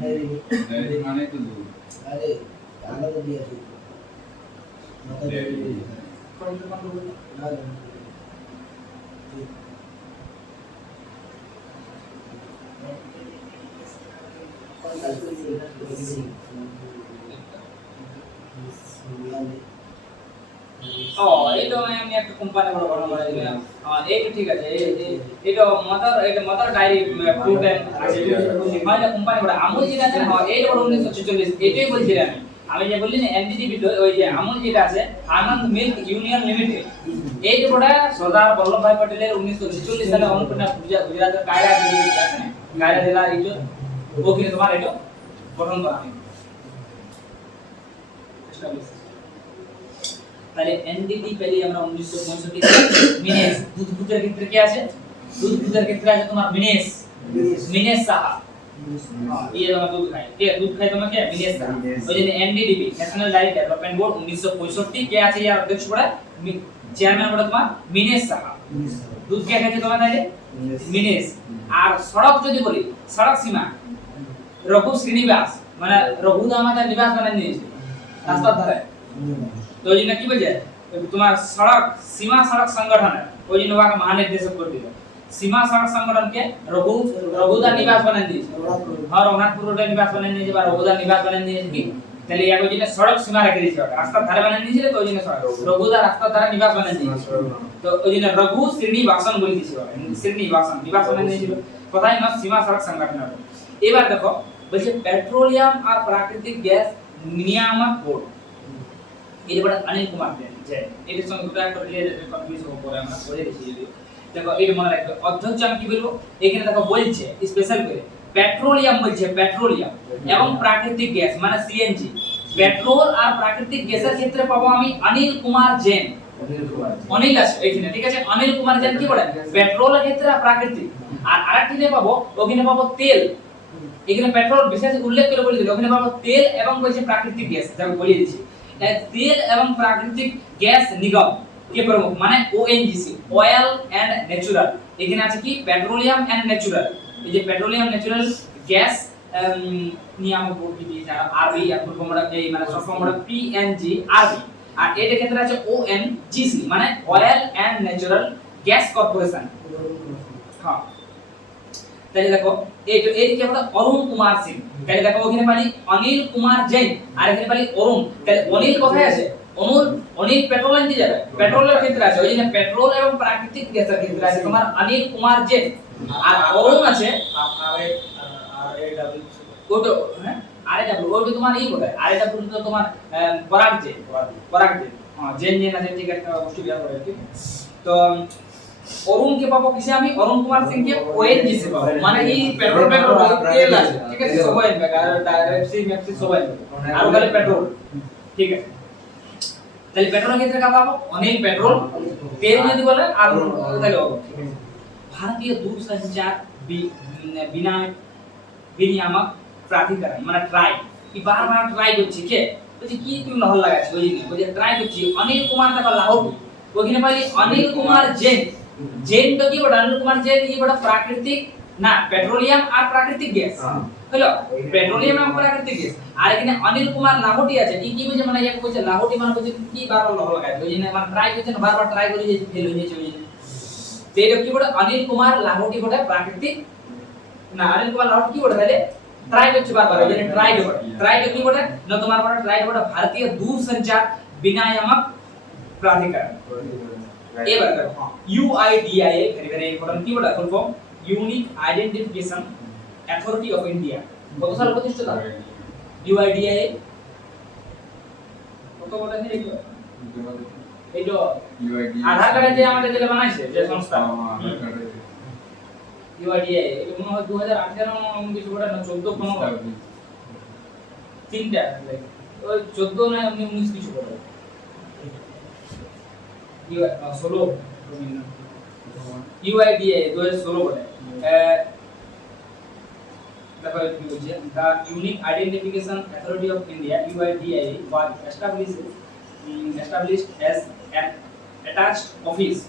ডায়েরি মানে তো দূর আরে আলাদা দিয়ে আছে মাথা দিয়ে কোন বলি না ও এটা আমি একটা কোম্পানি বড় বড় করে দিলাম এইটা ঠিক আছে এটা মাদার ডায়েরি ফ্রুট এন্ড আছে মানে কোম্পানি বড় আমুল যেটা আছে হ্যাঁ এইটা বড় 1946 এটাই বলছিলাম আমি যে বললি না এনডিডিবি ওই যে আমুল যেটা আছে আনন্দ মিল্ক ইউনিয়ন লিমিটেড এইটা বড় সর্দার বল্লভভাই প্যাটেলের 1946 সালে অনুপ্রেরণা গুজরাটের কায়রা জেলা আছে কায়রা জেলা এইটা ওখানে তোমার এটা গঠন করা হয় এস্টাবলিশ তাহলে এনডিডি পেলে আমরা 1965 মিনেস দুধের ক্ষেত্রে কি আছে দুধের ক্ষেত্রে আছে তোমার মিনেস মিনেস সাহা ये তোমার দুধ খায় কে দুধ খায় তোমাকে মিনেস সাহা ওই জন্য NDDB national dairy development board 1965 কে আছে ইয়ার অধ্যক্ষ পড়া চেয়ারম্যান পড়া তোমার মিনেস সাহা দুধ কে খায় তোমার তাহলে মিনেস আর সড়ক যদি বলি সড়ক সীমা রঘু শ্রীনিবাস মানে রঘু আমাদের নিবাস বানাই নিয়েছে রাস্তার ধারে তো ওই জন্য কি বলছে তোমার সড়ক সীমা সড়ক সংগঠন ওই জন্য ওকে মহানির্দেশক করে দিল সীমা সড়ক সংগঠন কে রঘুদার নিবাস বানাই দিয়েছে হ্যাঁ রঘুনাথপুর রোডে নিবাস বানাই নিয়েছে বা রঘুদার নিবাস বানাই দিয়েছে কি তাহলে ওই জন্য সড়ক সীমা রেখে দিয়েছে রাস্তার ধারে বানাই দিয়েছিল তো ওই জন্য রঘুদার রাস্তার ধারে নিবাস বানাই দিয়েছে তো ওই জন্য রঘু শ্রীনিবাসন বলে দিয়েছিল শ্রীনিবাসন নিবাস বানাই দিয়েছিল কোথায় না সীমা সড়ক সংগঠন এবার দেখো বলছে পেট্রোলিয়াম আর প্রাকৃতিক গ্যাস নিয়ামক বোর্ড এই বড় অনিল কুমার যে এর সঙ্গে দুটো একটা রিলেটেড কনফিউজ হয়ে পড়ে আমরা পড়ে দেখি যদি দেখো এটা মনে রাখবে অধ্যক্ষ আমি কি বলবো এখানে দেখো বলছে স্পেশাল করে পেট্রোলিয়াম বলছে পেট্রোলিয়াম এবং প্রাকৃতিক গ্যাস মানে সিএনজি পেট্রোল আর প্রাকৃতিক গ্যাসের ক্ষেত্রে পাবো আমি অনিল কুমার জেন অনিল আছে এখানে ঠিক আছে অনিল কুমার জেন কি বলে পেট্রোলের ক্ষেত্রে আর প্রাকৃতিক আর আরেকটিতে পাবো ওখানে পাবো তেল এখানে পেট্রোল বিশেষ উল্লেখ করে বলে দিল ওখানে পাবো তেল এবং বলছে প্রাকৃতিক গ্যাস যেমন বলে দিয়েছি তেল এবং প্রাকৃতিক গ্যাস নিগম কে প্রমুখ মানে ওএনজিসি অয়েল এন্ড ন্যাচুরাল এখানে আছে কি পেট্রোলিয়াম এন্ড ন্যাচুরাল এই যে পেট্রোলিয়াম ন্যাচুরাল গ্যাস নিয়ামক বোর্ড কি দিয়ে যারা আরবি আর ফুল ফর্মটা এই মানে শর্ট ফর্মটা পিএনজি আরবি আর এর ক্ষেত্রে আছে ওএনজিসি মানে oil and natural gas corporation হ্যাঁ তাহলে দেখো এই যে এদিকে আমরা অরুণ কুমার সিং তাহলে দেখো ওখানে পালি অনিল কুমার জৈন আর এখানে পালি অরুণ তাহলে অনিল কোথায় আছে অনিল পেট্রোল আনতে যাবে পেট্রোলের ক্ষেত্রে আছে ওই জন্য পেট্রোল এবং প্রাকৃতিক গ্যাসের ক্ষেত্রে আছে তোমার অনিল কুমার জৈন আর অরুণ আছে ওটো হ্যাঁ আরএডব্লিউ ওটো তোমার এই কোথায় আরএডব্লিউ তো তোমার পরাগ জৈন হ্যাঁ জৈন আছে ঠিক আছে গোষ্ঠী বিহার করে ঠিক তো অরুণ কে পাবো কিসে আমি অরুণ কুমার সিং কে ওএনজি সে পাবো মানে এই পেট্রোল তেল আছে ঠিক আছে সবাই আর ডাইরেক্টলি ম্যাক্সি সবাই আর ওখানে পেট্রোল ঠিক আছে তাহলে পেট্রোল ক্ষেত্রে কাজ পাবো অনিল পেট্রোল তেল যদি বলে আর তাহলে হবে ভারতীয় দূরসঞ্চার বিনিয়ামক প্রাধিকরণ মানে ট্রাই কি বারবার ট্রাই করছে কে বলছে কি তুমি নহল লাগাচ্ছ ওই জন্য বলছে ট্রাই করছি অনিল কুমার টাকা লাহোর ওখানে পাই অনিল কুমার জৈন জেন তো কি বড় অনিল কুমার জেন কি বড় প্রাকৃতিক না পেট্রোলিয়াম আর প্রাকৃতিক গ্যাস হলো পেট্রোলিয়াম এবং প্রাকৃতিক গ্যাস আর এখানে অনিল কুমার লাহোটি আছে কি বুঝে মানে এক কইছে লাহোটি মানে কইছে কি বারবার লহ লাগায় ওই জন্য মানে ট্রাই করছেন বারবার ট্রাই করে যে ফেল হয়ে যাচ্ছে ওই জন্য তেরে কি বড় অনিল কুমার লাহোটি বড় প্রাকৃতিক না অনিল কুমার লাহোটি কি বড় তাহলে ট্রাই করছে বারবার ওই জন্য ট্রাই কি বড় না তোমার বড় ট্রাই বড় ভারতীয় দূরসঞ্চার বিনিয়ামক প্রাধিকরণ এবার দেখো UIDIA ভেরি ভেরি ইম্পর্টেন্ট কি বলা full form unique identification authority of India কত সালে প্রতিষ্ঠিত UIDIA কত বড় আছে এইটো আধার কার্ডে যে আমাদের যেটা বানাইছে যে সংস্থা UIDIA এটা মনে হয় 2018 কিছু বড় না 14 15 তিনটা ওই 14 না 19 কিছু বড় UIDIA 2016 বলে তারপরে কি বলছে the unique identification authority of India UIDIA was established as an attached office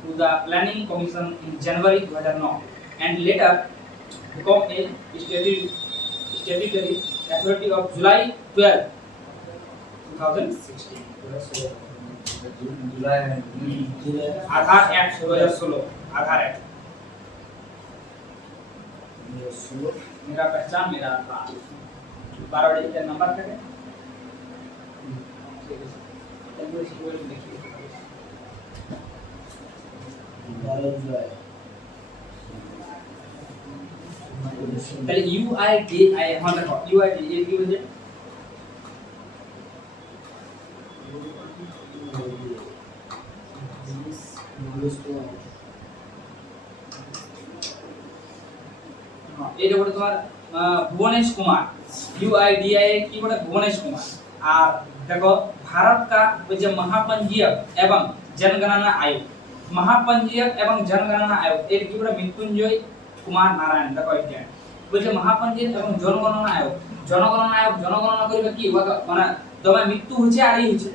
to the planning commission in January 2009 and later become a statutory authority of July 12 2016 July Aadhaar act 2016 Aadhaar act मेरा पहचान मेरा आधार 12 digit number है पहले UIDIA हाँ देखो UIDIA की वजह এটা বলে তোমার ভুবনেশ কুমার UIDIA কি বলে ভুবনেশ কুমার আর देखो भारत का जो महापंजीयक एवं जनगणना आयोग, महापंजीयक एवं जनगणना आयोग এর কি বলে মৃত্যুঞ্জয় কুমার নারায়ণ দেখো এটা বলছে মহাপঞ্জীয়ক এবং জনগণনা আয়োগ জনগণনা করিবে কি মানে তোমার মৃত্যু হচ্ছে আর এই হচ্ছে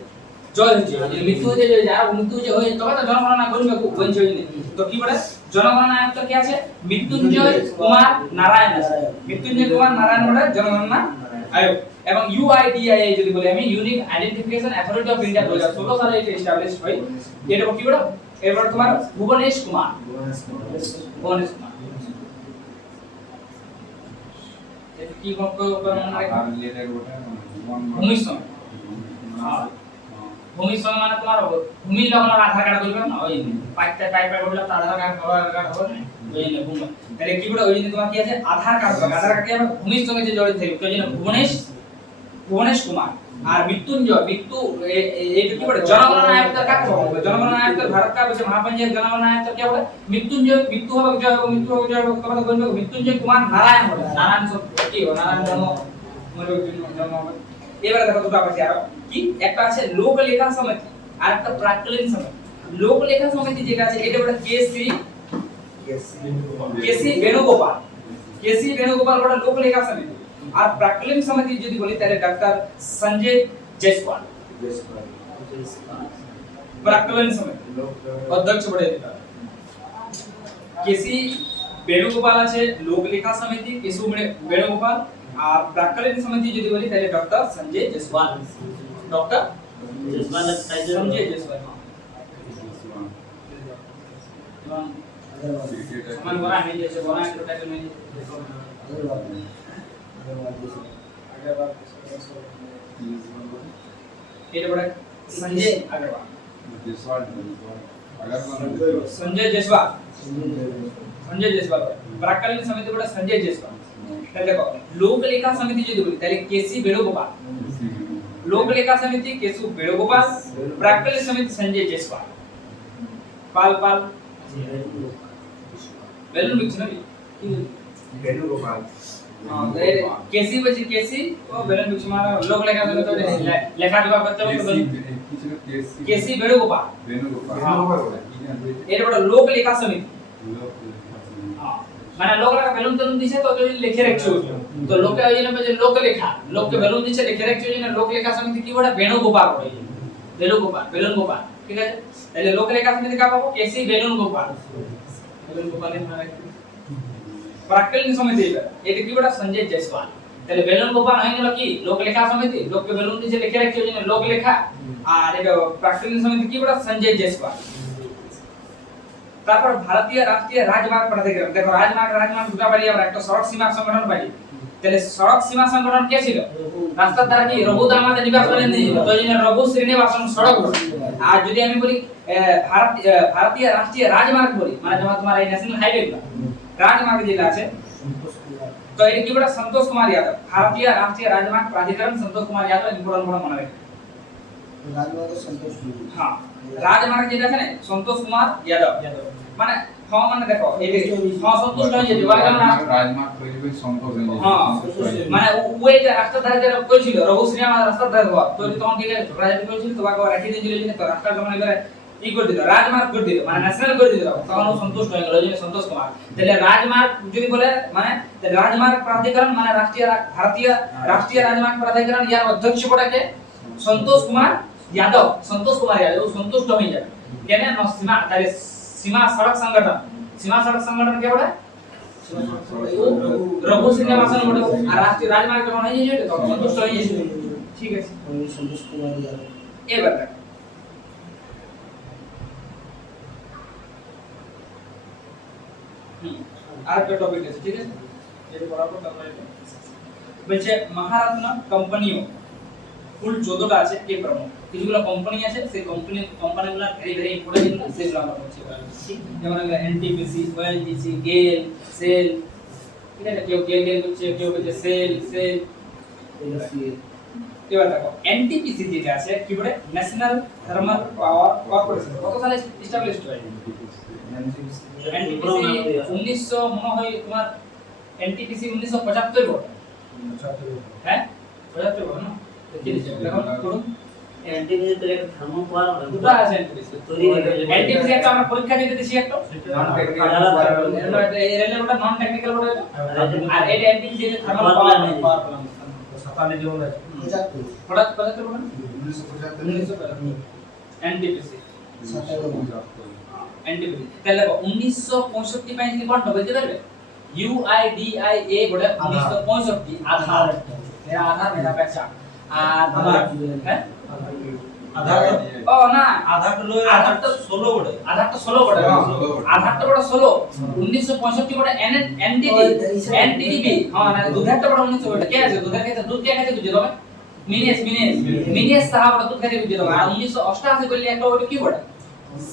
জয় হচ্ছে যদি মৃত্যু হচ্ছে যে আর মৃত্যু হচ্ছে হয়ে তবে তো জনগণনা করিবে বলছে হইনি তো কি বলে জনগণনা আয়োগ তো কি আছে মৃত্যুঞ্জয় কুমার নারায়ণ আছে মৃত্যুঞ্জয় কুমার নারায়ণ বলে জনগণনা আয়োগ এবং ইউআইডিআই যদি বলি আমি unique identification authority of India 2016 সালে এটা এস্টাবলিশ হয় এটা কি বলে এবার তোমার ভুবনেশ কুমার এটা কি ভূমির সঙ্গে ভূমির সঙ্গে মানে তোমার ভূমির লগ্নের আধার কার্ড বলবে না ওই পাইতে টাইপের বললে আধার কার্ড হবে না ওই না ভূমি তাহলে কি বলে ওই জন্য তোমার কি আছে আধার কার্ড কি হবে ভূমির সঙ্গে যে জড়িত থাকে ওই জন্য ভুবনেশ কুমার আর মৃত্যুঞ্জয় এইটা কি বলে জনগণনা আয়োগ কাকে বলে জনগণনা আয়োগ ভারত का जो महापंजीयक जनगणना आयोग क्या बोले मृत्युंजय मृत्यु হবে কবে বলবে মৃত্যুঞ্জয় কুমার নারায়ণ বলে নারায়ণ কি হবে নারায়ণ জন্ম হবে এবারে দেখো দুটো আছে আর কি একটা আছে লোক লেখা সমিতি আর একটা প্রাক্কলন সমিতি লোক লেখা সমিতি যেটা আছে এটা বলে কেসি বেণুগোপাল বলে লোক লেখা সমিতি আর প্রাক্কলন সমিতি যদি বলি তাহলে ডক্টর সঞ্জয় জয়সওয়াল প্রাক্কলন সমিতি অধ্যক্ষ বলে দিতে কেসি বেণুগোপাল আছে লোক লেখা সমিতি কেসু বেণুগোপাল আর প্রাক্কলন সমিতি যদি বলি তাহলে ডক্টর সঞ্জয় জয়সওয়াল ডক্টর সঞ্জয় জয়সওয়াল সমান বলা नहीं जैसे बना है टाइटल में এটা বড় संजय अग्रवाल संजय जयसवाल प्राक्कलन समिति बड़ा संजय जयसवाल তাহলে দেখো লোক লেখা সমিতি যদি বলি তাহলে কেসি বেণুগোপাল লোক লেখা সমিতি কেসু বেণুগোপাল প্রাক্কলন সমিতি संजय जयसवाल পাল বেলুন বিক্স না কি বেণুগোপাল केसी बची केसी वो बेलन बिच मारा लोग लेखा तो लेखा दिवा करते हो तो केसी बेणुगोपाल এটা বড় লোক লেখা সমিতি মানে লোক লেখা বেলুন তলুন দিছে তো লিখে রাখছো তো লোকে ওই জন্য যে লোক লেখা লোককে বেলুন দিছে লিখে রাখছো জন্য লোক লেখা সমিতি কি বড় বেণুগোপাল বলে বেলুন গোপাল ঠিক আছে তাহলে লোক লেখা সমিতি কা পাবো কেসি বেলুন গোপাল এর মানে প্রাক্কলন সমিতি এটা কি বড় সঞ্জয় জয়সওয়াল তাহলে বেলুন গোপাল হয়ে গেল কি লোক লেখা সমিতি লোককে বেলুন দিছে লিখে রাখছো জন্য লোক লেখা আর এটা প্রাক্কলন সমিতি কি বড় সঞ্জয় জয়সওয়াল তারপর ভারতীয় রাষ্ট্রীয় রাজমার্গ প্রাধিকরণ দেখো রাজমার্গ দুটো বাড়ি আমরা একটা সড়ক সীমা সংগঠন বাড়ি তাহলে সড়ক সীমা সংগঠন কে ছিল রাস্তার দ্বারা কি রঘু দামাতে নিবাস করেন নি তো এই জন্য রঘু শ্রীনিবাসন সড়ক আর যদি আমি বলি ভারতীয় রাষ্ট্রীয় রাজমার্গ বলি মানে যেমন তোমার এই ন্যাশনাল হাইওয়ে রাজমার্গ যেটা আছে তো এটা কি বড় সন্তোষ কুমার यादव ভারতীয় রাষ্ট্রীয় রাজমার্গ প্রাধিকরণ সন্তোষ কুমার यादव ইম্পর্টেন্ট বড় মনে রাখবে রাজমার্গ সন্তোষ হ্যাঁ রাজমার্গ যেটা আছে না সন্তোষ কুমার यादव মানে হ্যাঁ মানে দেখো এই হ্যাঁ সন্তোষ হয়ে যাবে রাজমার্গ কইবে সন্তোষ হয়ে যাবে হ্যাঁ মানে ওই যে রাস্তা ধারে যারা কইছিল রঘু শ্রীনিবাস রাস্তা ধারে হওয়া তো তখন কি ঝগড়াঝাটি কইছিল তো বাবা রাখি দিয়েছিল যে তো রাস্তাটা মানে এবারে কি করে দিল রাজমার্গ করে দিল মানে ন্যাশনাল করে দিল তখন ও সন্তুষ্ট হয়ে গেল যে সন্তোষ কুমার তাহলে রাজমার্গ যদি বলে মানে রাজমার্গ প্রাধিকরণ মানে ভারতীয় রাষ্ট্রীয় রাজমার্গ প্রাধিকরণ ইয়ার অধ্যক্ষ পড়াকে সন্তোষ কুমার यादव সন্তুষ্ট হয়ে যাবে কেন না সীমা তাহলে সীমা সড়ক সংগঠন কে বলে রঘু শ্রীনিবাসন বলে আর রাষ্ট্রীয় রাজমার্গ যখন হয়ে যাবে তখন সন্তুষ্ট হয়ে যাবে ঠিক আছে সন্তোষ কুমার यादव এবার দেখো আর একটা টপিক আছে ঠিক আছে এটা বরাবর তারপরে বলছে মহারত্ন কোম্পানিও ফুল 14টা আছে কে প্রমুখ কিছুগুলো কোম্পানি আছে সেই কোম্পানিগুলো ভেরি ইম্পর্টেন্ট সেগুলো আমরা বলছি যেমন এনটিপিসি ওএনজিসি গেল সেল ঠিক আছে কেউ গেল বলছে কেউ বলছে সেল এবার দেখো এনটিপিসি যেটা আছে কি বলে ন্যাশনাল থার্মাল পাওয়ার কর্পোরেশন কত সালে এস্টাবলিশড হয় এনটিপিসি 1900 মনে হয় তোমার এনটিপিসি 1975 বলে হ্যাঁ 75 বলে না দেখুন এনটিপিসি তো একটা থার্মাল পাওয়ার হবে দুটো আছে এনটিপিসি তৈরি হয়ে গেছে এনটিপিসি একটা আমরা পরীক্ষা দিতে দিছি একটা এই রেলের ওটা নন টেকনিক্যাল বলে এটা আর এটা এনটিপিসি এর থার্মাল পাওয়ার সাতালে যেমন আছে ওটা 75 বলেন 1975 এনটিপিসি এনটিপিসি তাহলে 1965 পাই যদি কোনটা বলতে পারবে ইউআইডিআইএ বলে 1965 আধার मेरा आधार मेरा पहचान আর হ্যাঁ আধার ও না আধার হলো আধার তো 16 বড় আধার তো 16 বটে আধার তো বড় 16 1965 বটে এনটিডিবি হ্যাঁ না দুধের তো বড় 1900 বটে কে আছে দুধের কাছে দুধ কে খাইতে বুঝে দেবে মিনিয়েস সাহা বড় দুধ খাইতে বুঝে দেবে আর 1988 করলে একটা ওটা কি বটে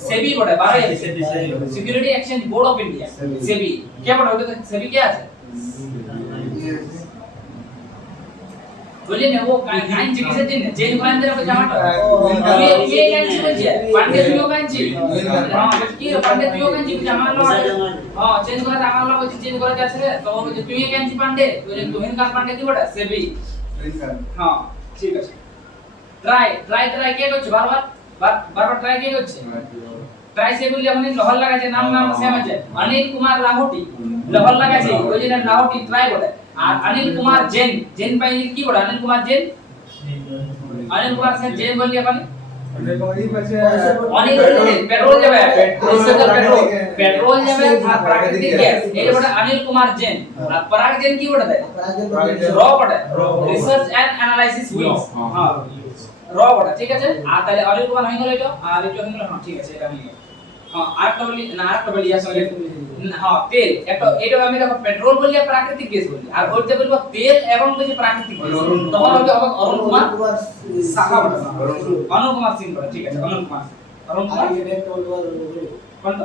সেবি বটে 12 security exchange board of India SEBI কে বটে ওটা সেবি কে আছে बोलिए ना वो काइन चिकित्सा दिन चेंज कराने दे रहा जमा ये काइन चिकित्सा पंडित यो काइन ची हां की पंडित यो काइन ची जमा लो हां चेंज करा जमा लो को चेंज करा जाছে তো তুই কাइन ची पांडे तुहिन का पांडे কি বড় সেবি हां ঠিক আছে ট্রাই কে করছে বারবার ট্রাই কে করছে ট্রাই সে বলি আপনি লহর লাগাছে নাম সেম আছে অনিল কুমার লাহোটি লহর লাগাছে ওই যে লাহোটি ট্রাই বলে আর অনিল কুমার জেন পাই কি বড় অনিল কুমার জেন জেন বললি আপনি অনিল পেট্রোল যাবে পেট্রোল যাবে আর প্রাকৃতিক গ্যাস এই বড় অনিল কুমার জেন আর পরাগ জেন কি বড় দেয় র বড় রিসার্চ এন্ড অ্যানালাইসিস উইংস হ্যাঁ র বড় ঠিক আছে আর তাহলে অনিল কুমার হয়ে গেল এটা আর এটা হয়ে গেল হ্যাঁ ঠিক আছে এটা হয়ে গেল হ্যাঁ আরেকটা বলি না আরেকটা বলি আসলে হ্যাঁ তেল একটা এটা আমি দেখো পেট্রোল বলি আর প্রাকৃতিক গ্যাস বলি আর ওইটা বলবো তেল এবং বলি প্রাকৃতিক গ্যাস তখন হবে অরুণ কুমার সাহা বড় অরুণ কুমার সিং বড় ঠিক আছে অরুণ কুমার কোনটা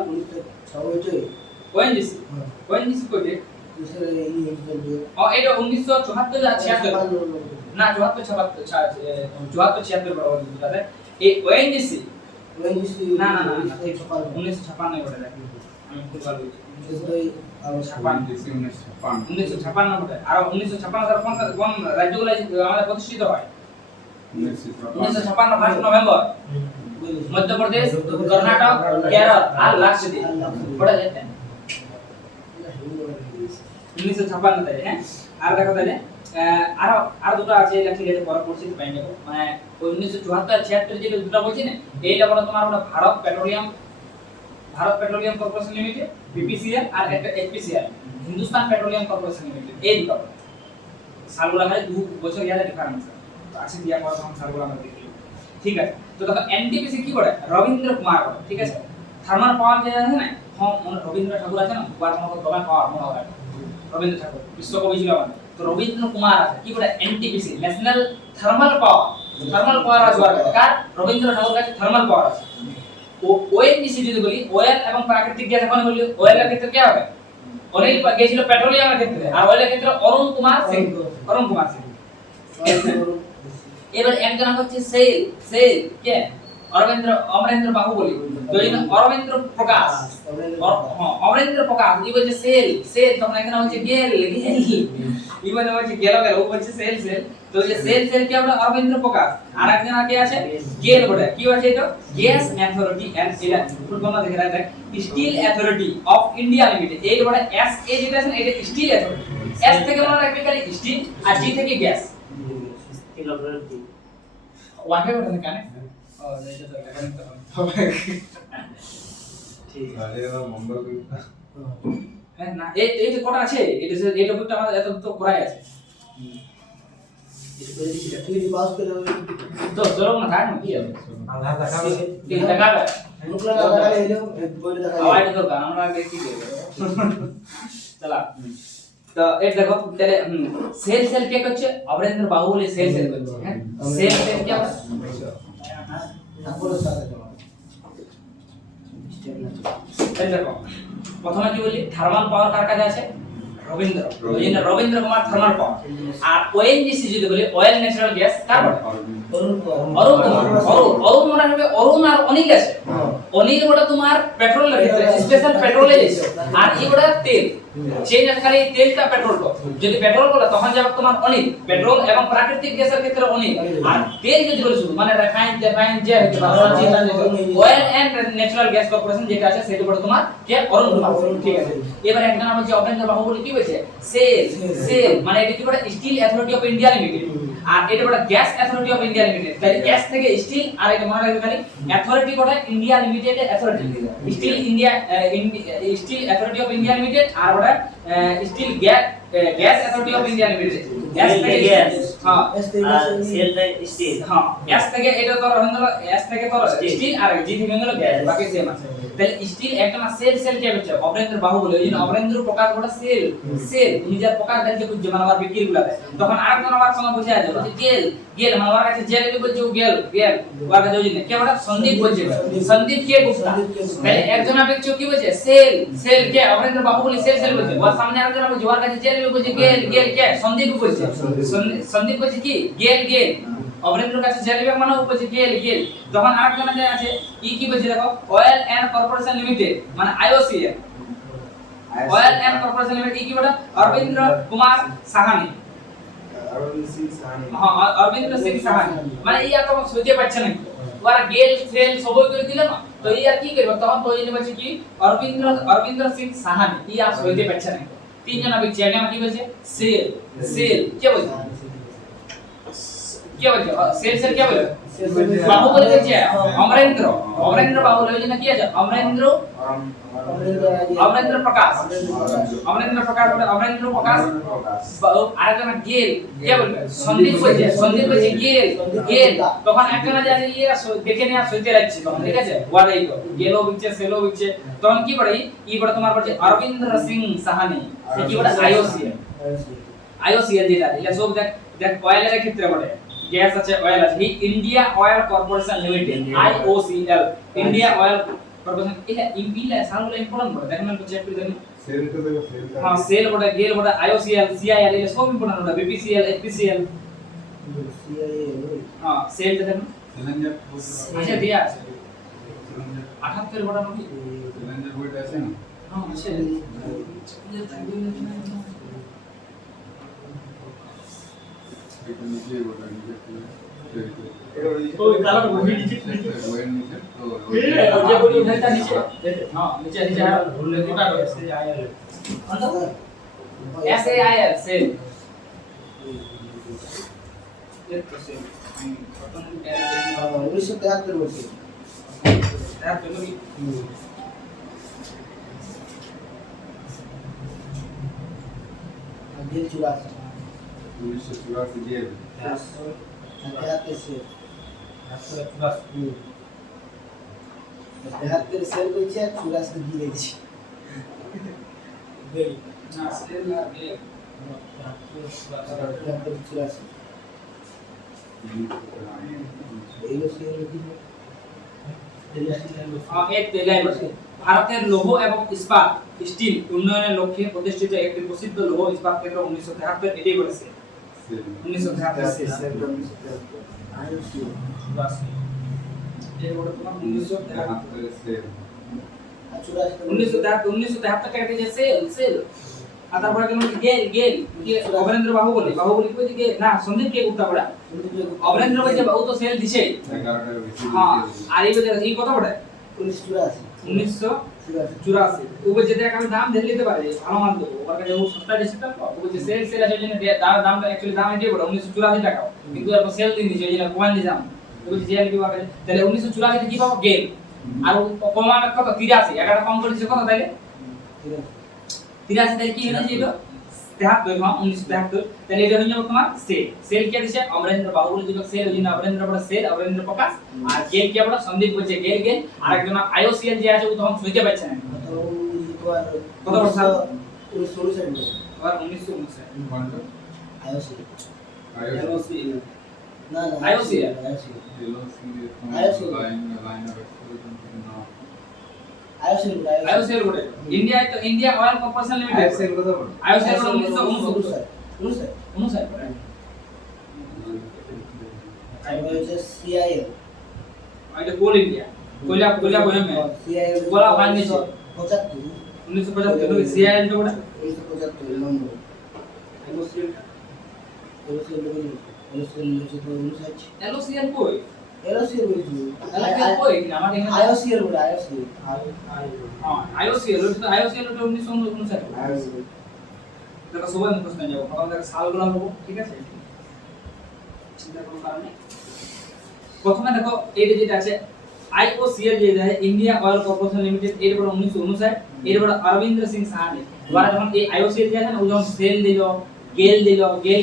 ওএনজিসি কই দে ও এটা 1974 76 না 74 76 বড় বলতে এই ওএনজিসি না 1956 বটে আমি খুব ভালো বলছি 1956 বটে আর 1956 সালে কোন রাজ্যগুলো আমাদের প্রতিষ্ঠিত হয় 1956 1 নভেম্বর মধ্যপ্রদেশ কর্ণাটক কেরল আর লাক্ষাদ্বীপ পড়া যায় 1956 তাই হ্যাঁ আর দেখো তাহলে আর দুটো আছে এটা ঠিক আছে পরে পরিচিত পাই নেব মানে 1974 76 যেটা দুটো বলছি না এইটা বলো তোমার ওটা Bharat petroleum corporation limited BPCL আর একটা HPCL Hindustan petroleum corporation limited এই দুটো সালগুলো মানে 2 বছর ইয়ার ডিফারেন্স আছে দিয়া পর हम সালগুলো আমরা দেখি ঠিক আছে তো দেখো এনটিপিসি কি করে রবীন্দ্র কুমার করে ঠিক আছে থার্মাল পাওয়ার যে আছে না রবীন্দ্র ঠাকুর আছে না বার মনে দমে পাওয়ার মনে হয় রবীন্দ্র ঠাকুর বিশ্বকবি ছিল আমাদের তো রবীন্দ্র কুমার আছে কি বলে এনটিপিসি ন্যাশনাল থার্মাল পাওয়ার আছে কার রবীন্দ্র ঠাকুর কাছে থার্মাল পাওয়ার আছে ও ওএনজিসি যদি বলি অয়েল এবং প্রাকৃতিক গ্যাস এখন বলি অয়েলের ক্ষেত্রে কি হবে অনিল গেছিল পেট্রোলিয়ামের ক্ষেত্রে আর অয়েলের ক্ষেত্রে অরুণ কুমার সিং এবার একজন হচ্ছে সেল কে অমরেন্দ্র বাবু বলি যদি অরবিন্দ্র প্রকাশ অমরেন্দ্র প্রকাশ ই বলছে সেল তখন এখানে হচ্ছে গেল ই মানে হচ্ছে গেল ও বলছে সেল তো যে সেল কি আমরা অরবিন্দ্র প্রকাশ আর একজন কে আছে গেল বলে কি আছে এটা gas authority and full form দেখে রাখ steel authority of India limited এই বলে এস এ যেটা আছে এটা স্টিল অথরিটি এস থেকে মনে রাখবে খালি স্টিল আর জি থেকে গ্যাস স্টিল অথরিটি ওয়াকে বলে কানে না এই যে কটা আছে এটা এই টপিকটা আমাদের এত তো করাই আছে তো চলো না থাক না কি আছে আধার দেখাবে ঠিক দেখাবে আওয়াজ তো গান আমরা আগে কি করব চলা তো এই দেখো তাহলে সেল কে করছে অমরেন্দ্র বাবু বলে সেল করছে হ্যাঁ সেল কি হবে দেখো প্রথমে কি বলি থার্মাল পাওয়ার কার কাছে আছে রবীন্দ্র কুমার থার্মাল পাওয়ার আর ওএনজিসি যদি বলি অয়েল ন্যাচারাল গ্যাস কার অরুণ কুমার অরুণ মনে হবে অরুণ আর অনিল আছে অনিল ওটা তোমার পেট্রোলের ক্ষেত্রে স্পেশাল পেট্রোলে যাচ্ছে আর এই ওটা তেল চেঞ্জ আছে খালি তেলটা পেট্রোল তো যদি পেট্রোল বলে তখন যাবে তোমার অনিল পেট্রোল এবং প্রাকৃতিক গ্যাসের ক্ষেত্রে অনিল আর তেল যদি বলে শুধু মানে রিফাইন যে হচ্ছে oil and natural gas corporation যেটা আছে সেটা বলে তোমার কে অরুণ কুমার ঠিক আছে এবার একটা নাম হচ্ছে অপেন্দ্র বাবু বলে কি বলছে সেল মানে এটা কি বলে steel authority of India limited আর এটা বলে gas authority of India limited তাই গ্যাস থেকে স্টিল আর এটা মনে রাখবে খালি অথরিটি বলে India limited authority steel India steel authority of India limited আর ওটা steel gas authority of India limited gas থেকে গ্যাস হ্যাঁ সেলটা স্টিল হ্যাঁ গ্যাস থেকে এটা তো হলো গ্যাস থেকে তো স্টিল আর জি থেকে হলো গ্যাস বাকি সেম আছে তাহলে স্টিল একটা না সেল কে হচ্ছে অপরেন্দ্র বাহু বলে এই অপরেন্দ্র প্রকাশ বড় সেল নিজের প্রকাশ দেখতে খুঁজে মানে আমার বিক্রি গুলাতে তখন আরেকজন আমার সঙ্গে বুঝে আছে বলছে গেল মানে ওর কাছে জেল বলছে গেল ওর কাছে ওই কে বড় সন্দীপ বলছে সন্দীপ কে গুপ্তা তাহলে একজন ব্যক্তি কি বলছে সেল কে অপরেন্দ্র বাহু বলে সেল বলছে ওর সামনে আরেকজন বলছে ওর কাছে জেল বলছে গেল কে সন্দীপ বলছে সন্দীপ বলছে কি গেল অপরেন্দ্র কাছে জেল মানে বলছে গেল তখন আরেকজন আছে কি বলছে দেখো অয়েল এন্ড কর্পোরেশন লিমিটেড মানে IOCL oil and corporation limited কি বড় অরবিন্দ্র কুমার সাহানি হ্যাঁ অরবিন্দ্র সিং সাহানি মানে ইয়া তো সোজে পাচ্ছে না ওরা গেল সেল সবই করে দিল না তো ইয়া কি করবে তখন তো ইনি বলছে কি অরবিন্দ্র সিং সাহানি ইয়া সোজে পাচ্ছে না তিনজন আবে জায়গা কি বলছে সেল কে বলছে क्या बोलते हो सेल क्या बोले बाहु बोले बच्चे अमरेंद्र बाहु बोले ना किया जाए अमरेंद्र प्रकाश আরেকটা না গেল কে বলবে সন্দীপ বলছে গেল তখন একটা না জানি ইয়ে দেখে নিয়ে সইতে যাচ্ছে তখন ঠিক আছে ওয়ালাই তো গেলো বিচ্ছে সেলো বিচ্ছে তখন কি পড়ে ই পড়ে তোমার পড়ছে অরবিন্দ্র সিং সাহানি কি পড়ে আইওসিএল যেটা এটা সব দেখ অয়েলের ক্ষেত্রে পড়ে গ্যাস আছে অয়েল আছে India oil corporation limited IOCL India oil corporation এটা ইম্পিলা সামনে ইম্পর্টেন্ট বড় দেখেন তো চেক করে দেখেন সেল তো দেখো সেল হ্যাঁ সেল বড় গেল বড় আইওসিএল সিআইএল এটা সব ইম্পর্টেন্ট বড় বিপিসিএল এফপিসিএল হ্যাঁ সেল দেখেন সিলিন্ডার আচ্ছা দিয়া আছে 78 বড় নাকি সিলিন্ডার বইট আছে না হ্যাঁ আছে এটা নিচে বড় নিচে ওই কালার বহি নিচে বইয়ের নিচে তো যে বলি উঠাইতা নিচে হ্যাঁ নিচে ভুললে দুটা রয়েছে SAIL সেল উনিশশো 73 বলছে দিল 84 1984 দিয়ে 73 से 73 সেল কইছে 84 দিয়ে দিয়েছি না সেল না গেল 84 এইলো সেল কি এক তেলাই বসে ভারতের লৌহ এবং ইস্পাত স্টিল উন্নয়নের লক্ষ্যে প্রতিষ্ঠিত একটি প্রসিদ্ধ লৌহ ইস্পাত কেন্দ্র 1973 এটাই বলেছে 1973 সেল আইওসি এই বড় তোমার 1973 সেল 1973 টাকা দিয়ে সেল আর তারপরে গেল কি অবরেন্দ্র বাহু বলে কই দিকে না সন্দীপ কে গুপ্তা পড়া অবরেন্দ্র বলছে বাহু তো সেল দিছে 11টার বেশি হ্যাঁ আর এই বলে এই কথা পড়ে 1984 ও বলছে দেখ আমি দাম ধরে নিতে পারি ভালো মান দেবো ওর কাছে ও সস্তা দিছে তো ও বলছে সেল আছে জন্য দামটা অ্যাকচুয়ালি দাম এটাই বড় 1984 টাকা কিন্তু এরপর সেল দিন দিছে এই জন্য কমান দিলাম ও বলছে জেল কি বাকি তাহলে 1984 তে কি পাবো গেম আর কমাবে কত 83 একটা কম করে দিছে কত তাইলে 83 তাই কি হলো যে এটা 73 হ্যাঁ 1973 তাহলে এটা হয়ে যাবে তোমার সেল কে দিছে অমরেন্দ্র বাবু বলে দিল সেল ওই জন্য অমরেন্দ্র বড় সেল অমরেন্দ্র প্রকাশ আর গেল কে বড় সন্দীপ বলছে গেল আর একজন আইওসিএল যে আছে ও তখন সইতে পারছে না কত বছর 1969 আর 1959 কোনটা আইওসি আইওসি না IOCL IOC line of exploration না আইওসিএল বলে India oil corporation limited IOC কথা বল আইওসিএল বলে 1959 সিআইএল এটা কোল ইন্ডিয়া कोयला कोयला कोयला में CIL कोला फाइन नहीं 75 1975 में सीआईएल जो बड़ा 175 নম্বর এমোসিয়াল LOCL হচ্ছে তো 59 एलओसीएल कोई LOCL বলছি एलओसीएल कोई ना हमारे यहाँ IOCL বড় IOCL हां आईओसीएल तो आईओसीएल तो 1959 IOCL देखो सुबह में प्रश्न जाओ हम देखो সালগুলো নেব ঠিক আছে চিন্তা কোনো কারণ নেই প্রথমে দেখো এই যেটা আছে आईओसीएल যেটা আছে ইন্ডিয়া অয়েল কর্পোরেশন লিমিটেড এর বড় 1959 এর বড় অরবিন্দ সিং সাহানি ওরা যখন এই आईओसीएल যে আছে না ও যখন সেল দিল গেল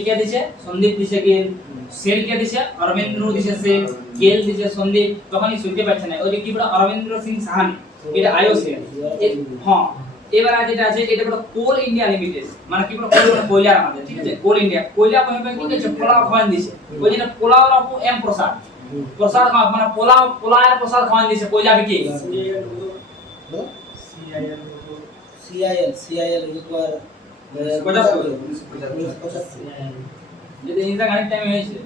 কে দিছে সন্দীপ দিছে গেল সেল কে দিছে অরবিন্দ দিছে সেল গেল দিছে সন্দীপ তখনই শুনতে পাচ্ছে না ওই যে কি বড় অরবিন্দ সিং সাহানি এটা आईओसीएल হ্যাঁ এবার যেটা আছে এটা বড় কোল ইন্ডিয়া লিমিটেড মানে কি বড় কোল মানে কয়লা আমাদের ঠিক আছে কোল ইন্ডিয়া কয়লা কইবে কি আছে পোলাও খাওয়ান দিছে ওই যে পোলাও আপু এম প্রসাদ প্রসাদ মানে পোলাওয়ের প্রসাদ খাওয়ান দিছে কয়লা বিকে CIL উপর 75 যদি ইনটা গাড়ি টাইম হয়েছে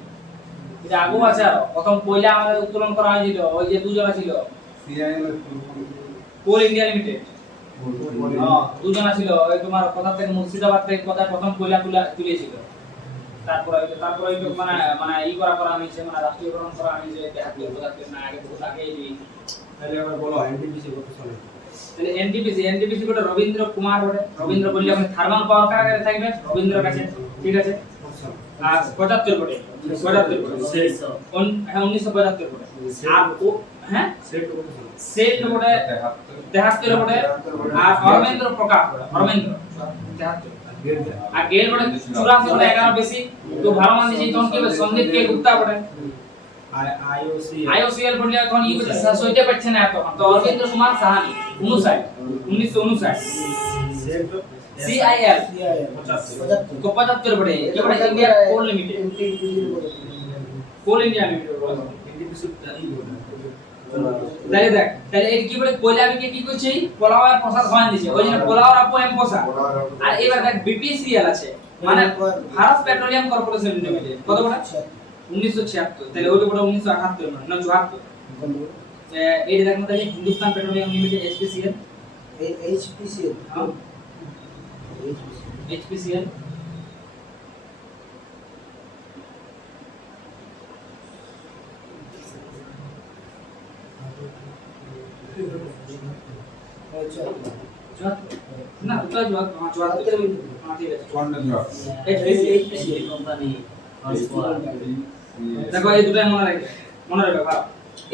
এটা আগু আছে আর প্রথম কয়লা আমাদের উত্তোলন করা হয়েছিল ওই যে দুজন ছিল সিআইএল কোল ইন্ডিয়া লিমিটেড হ্যাঁ দুজন ছিল ওই তোমার কোথা থেকে মুর্শিদাবাদ থেকে কোথা প্রথম কয়লা তুলেছিল তারপরে মানে ই করা হয়েছে মানে রাষ্ট্রীয়করণ করা হয়েছে দেখাতে কোথা থেকে না আগে বহুত আগে এই তাহলে আবার বলো এনটিপিসি কত সালে তাহলে এনটিপিসি কোটা রবীন্দ্র কুমার বটে রবীন্দ্র বললে আপনি থার্মাল পাওয়ার কারাগারে থাকবে রবীন্দ্র কাছে ঠিক আছে আর 75 বটে 75 বটে হ্যাঁ 1975 বটে আর ও হ্যাঁ সেট বটে 73 বটে আর অরবিন্দ্র প্রকাশ বটে অরবিন্দ্র 73 আর গেল বটে 84 বটে 11 বেশি তো ভালো মান দিছি তখন কি হবে সন্দীপ কে গুপ্তা বটে आईओसीएल বললে এখন ই বলছে সইতে পারছে না তখন তো অরবিন্দ কুমার সাহানি 1959 सीआईएल 75 तो 75 बड़े ये बड़ा इंडिया कोल लिमिटेड कोल इंडिया लिमिटेड তাহলে দেখ তাহলে এই কি বলে কয়লা বিকে কি কইছে পোলাও আর প্রসাদ খাওয়ান দিছে ওই জন্য পোলাও আর আপু এম প্রসাদ আর এবার দেখ বিপিসিএল আছে মানে ভারত পেট্রোলিয়াম কর্পোরেশন লিমিটেড কত বড় 1976 তাহলে ওইটা বড় 1978 মানে না 74 এই দেখ মত Hindustan petroleum limited HPCL HPCL हां HPCL না উত্তর জবাব हां 74 हां ঠিক আছে কোনটা জবাব HPCL কোম্পানি দেখো এই দুটো মনে রাখবে ভালো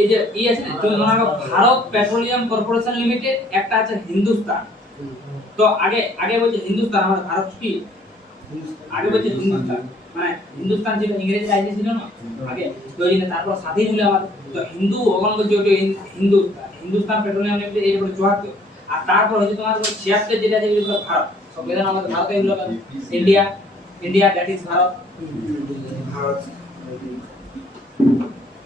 এই যে ই আছে না তুমি মনে রাখো ভারত পেট্রোলিয়াম কর্পোরেশন লিমিটেড একটা আছে হিন্দুস্তান তো আগে বলছে হিন্দুস্তান আমাদের ভারত কি আগে বলছে হিন্দুস্তান মানে হিন্দুস্তান ছিল ইংরেজি রাজ্য ছিল না আগে তো এই যে তারপর স্বাধীন হলো আমাদের তো হিন্দু ওখান বলছে ওটা হিন্দুস্তান পেট্রোলিয়াম লিমিটেড এই বলে 74 আর তারপর হচ্ছে তোমার 76 যেটা আছে যেটা ভারত সংবিধান আমাদের ভারতে হলো India that is Bharat Bharat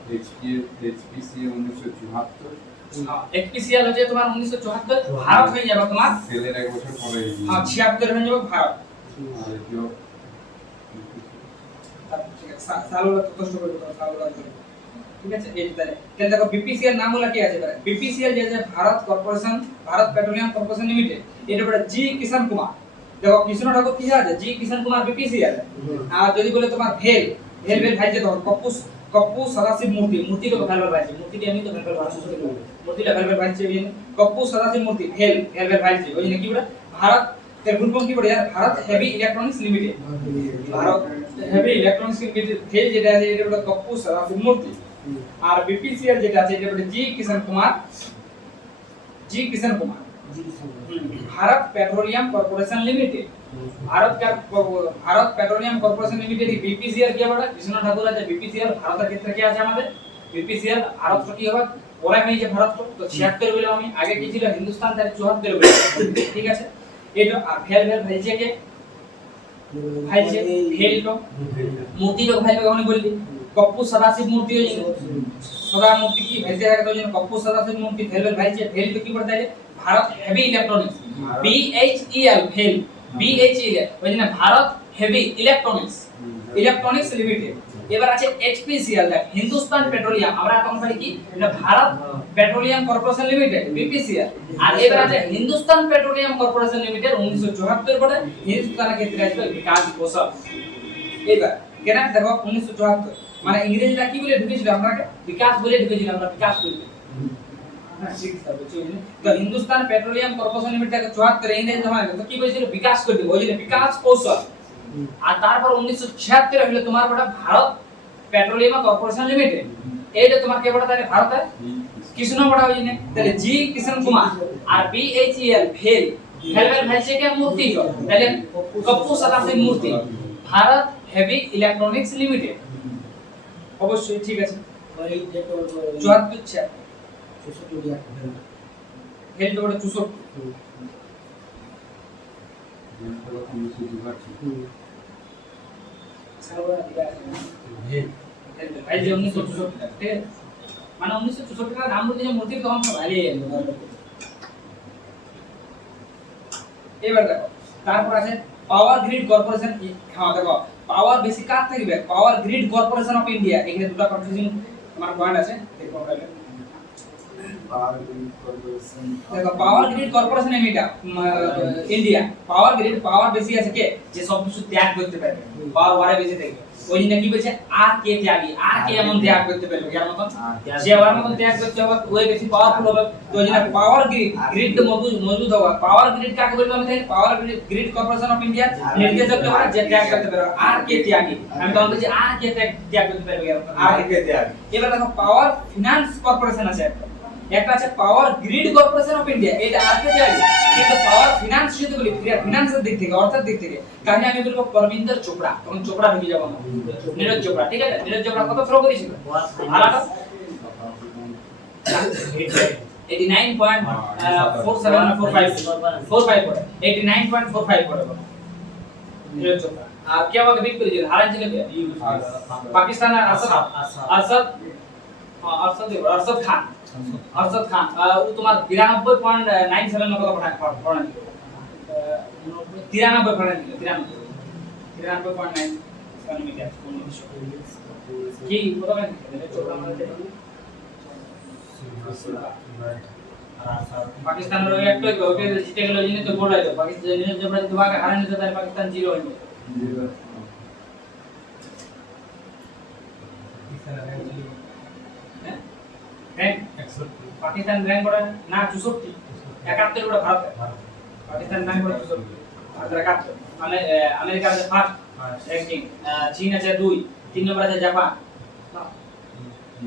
HPCL 1974 HPCL হচ্ছে তোমার 1974 ভারত হয়ে যাবে তোমার সেলের এক বছর পরে হ্যাঁ 76 হয়ে যাবে ভারত আর এটিও সালগুলো কষ্ট করে দাও সালগুলো ঠিক আছে এই তাহলে দেখো বিপিসিএল নামগুলো কি আছে এবারে বিপিসিএল যে আছে Bharat corporation Bharat petroleum corporation limited এটা বড় জি কিষান কুমার দেখো কৃষ্ণ ঠাকুর কি আছে জি কিষান কুমার বিপিসিএল আর যদি বলে তোমার ভেল ভাইছে তখন কপ্পু সদাশিব মূর্তিটা ভেলভেল ভাইছে মূর্তিটা আমি তো ভেলভেল ভাইছে মূর্তিটা ভেলভেল ভাইছে কপ্পু সদাশিব মূর্তি ভেলভেল ভাইছে ওই জন্য কি বলে ভারত এর ফুল ফর্ম কি বলে Bharat heavy electronics limited Bharat heavy electronics limited ভেল যেটা আছে এটা বলে কপ্পু সদাশিব মূর্তি আর বিপিসিএল যেটা আছে এটা বলে G Kishan Kumar Bharat petroleum corporation limited Bharat petroleum corporation limited BPCL क्या बड़ा कृष्ण ठाकुर আছে बीपीसीएल ভারতের ক্ষেত্রে কি আছে আমাদের बीपीसीएल भारत কি হবে ওরা হয়ে যে ভারত তো 76 বলে আমি আগে কি ছিল হিন্দুস্তান তার 74 বলে ঠিক আছে এটা আর ভেল ভাইছে কে ভাইছে ভেল তো মূর্তি তো ভাইবে আমি বললি কপ্পু সদাশিব মূর্তি সদা মূর্তি কি ভাইছে থাকে তো যেন কপ্পু সদাশিব মূর্তি ভেল ভাইছে ভেল তো কি পড়তা है Bharat heavy electronics BHEL BHEL ওই জন্য ভারত হেভি ইলেকট্রনিক্স লিমিটেড এবার আছে এইচপিসিএল, দেখ হিন্দুস্তান পেট্রোলিয়াম, আমরা তখন বলি কি এটা Bharat petroleum corporation limited BPCL. আর এবার আছে হিন্দুস্তান পেট্রোলিয়াম কর্পোরেশন লিমিটেড 1974 পরে হিন্দুস্তানের ক্ষেত্রে আসবে বিকাশ কৌশল। এবার কেন দেখো 1974 মানে ইংরেজিটা কি বলে ঢুকেছিল আপনাকে, বিকাশ বলে ঢুকেছিল, আমরা বিকাশ বলি। হ্যাঁ ঠিক আছে বুঝছো। তো হিন্দুস্তান পেট্রোলিয়াম কর্পোরেশন লিমিটেড 74 ইংরেজি জমা তো কি বলেছিল, বিকাশ করে দেব, ওই জন্য বিকাশ কৌশল। আর তারপর 1976 হলো তোমার বড় ভারত পেট্রোলিয়াম কর্পোরেশন লিমিটেড, এইটা তোমার কে বড় তাহলে ভারতের কৃষ্ণ বড় ওই জন্য, তাহলে জি কৃষ্ণ কুমার। আর বিএইচইএল ভেল ভেলভেল ভাইছে কে মূর্তি হলো, তাহলে কপ্পু সাদাসি মূর্তি, ভারত হেভি ইলেকট্রনিক্স লিমিটেড। অবশ্যই ঠিক আছে। ওই যেটা বলবো 74 64 দিয়া হেল তো বড় 64 যেটা 1974 সারা দিকে আছে ভাই যে 1964 ঠিক আছে, মানে 1964 का नाम बोलते हैं मूर्ति तो हम भाई এবার দেখো তারপর আছে পাওয়ার গ্রিড কর্পোরেশন। হ্যাঁ দেখো পাওয়ার বেশি কার থাকবে, power grid corporation of India, এখানে দুটো কনফিউজিং তোমার পয়েন্ট আছে দেখো। দেখো power grid corporation India, power grid পাওয়ার বেশি আছে কে, যে সব কিছু ত্যাগ করতে পারবে, পাওয়ার ওয়ারে বেশি থাকবে, ওই জন্য কি বলছে আর কে ত্যাগী, আর কে এমন ত্যাগ করতে পারবে যার মতন, যে ওর মতন ত্যাগ করতে হবে ওই বেশি পাওয়ারফুল হবে। তো ওই জন্য পাওয়ার গ্রিড মজবুত হবে। পাওয়ার গ্রিড কাকে বলবো আমি তাই, power grid corporation of India নির্দেশক কে বলে যে ত্যাগ করতে পারবে, আর কে ত্যাগী, আমি তখন বলছি আর কে ত্যাগ করতে পারবে আর কে ত্যাগী। এবার দেখো পাওয়ার ফিনান্স কর্পোরেশন আছে একটা আছে power grid corporation of India, এটা আর কে ত্যাগী। কিন্তু পাওয়ার ফিনান্স যদি বলি ফিনান্সের দিক থেকে অর্থের দিক থেকে তাহলে আমি বলবো পরমিন্দর চোপড়া, তখন চোপড়া ঢুকে যাবো না, নীরজ চোপড়া। ঠিক আছে, নীরজ চোপড়া কত থ্রো করেছিল ভাড়াটা 89.4745 পড়ে, 89.45 পড়ে নীরজ চোপড়া। আর কে আমাকে বিট করেছিল, হারান ছিল কে, পাকিস্তানের আরশদ খান। আরশদ খান ও তোমার 92.97 কত পড়া দিল, 93 পড়া দিল, 93.97 মিটার কি কত মানে চোপড়া মানে পাকিস্তানের ওই একটা ওকে জিতে গেল জিনে তো গোল হলো, পাকিস্তান জিনে জবরা দুবাকে হারানো যেত তাই পাকিস্তান 0 হয়ে গেল। পাকিস্তান র‍্যাঙ্ক বড় না 64, 71 বড় ভারত, পাকিস্তান র‍্যাঙ্ক বড় 64, ভারত 71, আমেরিকা আছে ফার্স্ট র‍্যাঙ্কিং, চীন আছে 2, 3 নম্বর আছে জাপান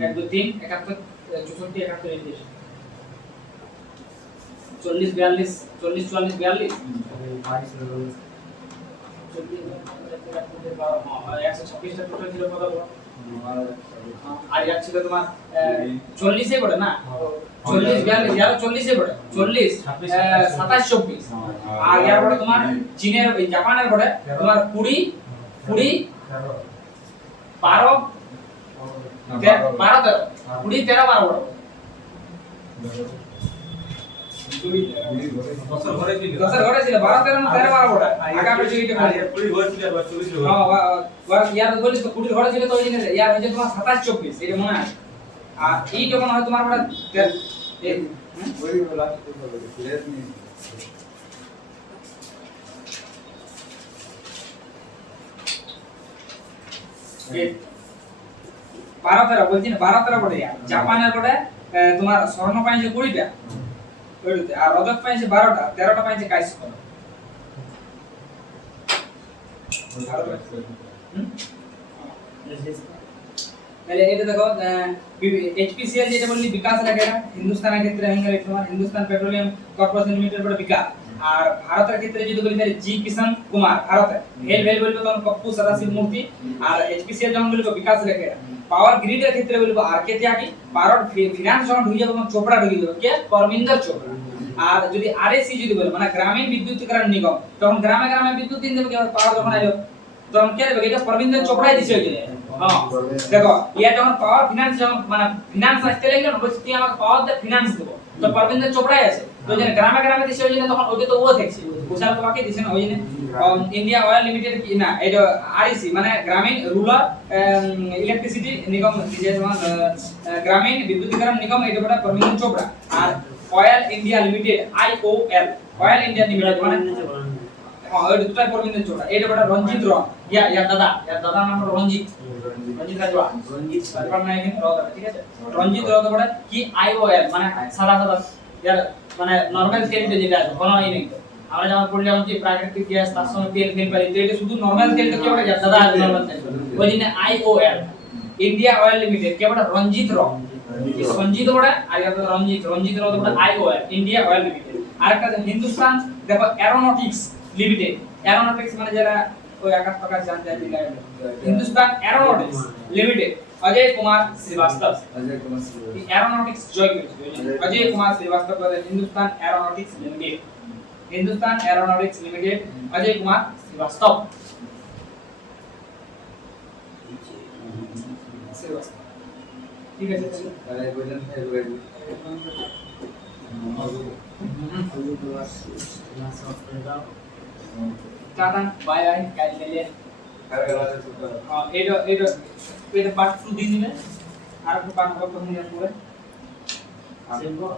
1 2 3 71 64 71 এই দেশ 40 42 40 44 42 126 টা টোটাল ছিল কত, আর এক ছিল তোমার 40 এ পড়ে না, 40 42 ইয়ার 40 এ পড়ে, 40 27 24, আর ইয়ার পড়ে তোমার চীনের ওই জাপানের পড়ে তোমার 20 20 12 13 20 13 12 পড়ে দশের ঘরে ছিল 12 13 13 12 পড়ে আগে আমরা যেটা বলি 20 ঘরে ছিল 40 ছিল। হ্যাঁ ইয়ার বলিস তো 20 ঘরে ছিল তো ওই জিনিস ইয়ার হচ্ছে তোমার 27 24 এটা মনে আছে। আর এই যখন হয় তোমার বড় এই ওই লাস্ট করে প্লেট নি 12 13 বলছি না 12 13 পড়ে জাপানের পড়ে তোমার স্বর্ণ পাইছে 20টা ওইটাতে, আর রজত পাইছে 12টা, 13টা পাইছে কাইস করে। তাহলে এটা দেখো এইচপিসিএল যেটা বললি বিকাশ লাগেনা, হিন্দুস্তানের ক্ষেত্রে হয়ে গেল তোমার হিন্দুস্তান পেট্রোলিয়াম কর্পোরেশন লিমিটেড বড় বিকাশ। আর ভারতের ক্ষেত্রে যদি বলি তাহলে জি কিষান কুমার ভারতে, ভেল ভেল বলবো তখন কপ্পু সাদাসিব মূর্তি, আর এইচপিসিএল যখন বলবো বিকাশ লাগেনা। পাওয়ার গ্রিডের ক্ষেত্রে বলবো আর কে ত্যাগী, পাওয়ার ফিনান্স যখন ঢুকে যাবে তখন চোপড়া ঢুকে যাবে, কে পরমিন্দর চোপড়া। আর যদি আরএসি যদি বলে মানে গ্রামীণ বিদ্যুৎকরণ নিগম, তখন গ্রামে গ্রামে বিদ্যুৎ দিন দেবে, পাওয়ার যখন আইলো তখন কে দেবে, এটা পরমিন্দর চোপড়াই দিছে ওই জন্য। হ্যাঁ দেখো ইয়া যখন পাওয়ার ফিনান্স যখন মানে ফিনান্স আসতে লাগলো না বলছি তুই আমাকে পাওয়ার দে ফিনান্স দেবো, তো পরমিন্দর চোপড়াই আছে, তো জন্য গ্রামে গ্রামে দিছে ওই জন্য তখন ওকে তো ও দেখছে কুশাল বাবাকে দিছেন ওই জন্য ইন্ডিয়া অয়েল লিমিটেড কি না এটা আরইসি মানে গ্রামীণ রুরাল ইলেকট্রিসিটি নিগম যে তোমার গ্রামীণ বিদ্যুতীকরণ নিগম এটা বড় পরমিন্দর চোপড়া আর oil India limited IOL oil India limited মানে ওই দুটাই পরমিন্দর চোপড়া এটা বড় রঞ্জিত র ইয়া দাদা নাম হলো রঞ্জিত রাজওয়া রঞ্জিত তারপর না এখানে রদ ঠিক আছে রঞ্জিত রদ বড় কি আইওএল মানে সাদা সাদা यार মানে নরমাল তেলটা যেটা আছে কোনো ই নেই আমরা যখন পড়লাম যে প্রাকৃতিক গ্যাস তার সঙ্গে তেল ফেল পারি তো এটা শুধু নরমাল তেলটা কি ওটা দাদা নরমাল তেল ওই জন্য আইওএল ইন্ডিয়া অয়েল লিমিটেড কে বড় রঞ্জিত র রঞ্জিত বড় আর এটা রঞ্জিত র বড় আইওএল ইন্ডিয়া অয়েল লিমিটেড আরেকটা হিন্দুস্তান দেখো এরোনটিক্স লিমিটেড এরোনটিক্স মানে যারা ওই আকাশ প্রকাশ জানতে দিলা Hindustan aeronautics limited Ajay Kumar Srivastava Ajay Kumar Srivastava aeronautics join Ajay Kumar Srivastava द्वारा हिंदुस्तान एरोनॉटिक्स लिमिटेड अजय कुमार श्रीवास्तव ठीक है अरे वजन है वेट टाटा बाय बाय काल ले कर गला से सुपर हां এটা পার্ট 2 দিন দিবে আর একটা পার্ট হবে তখন পরে সিম্বল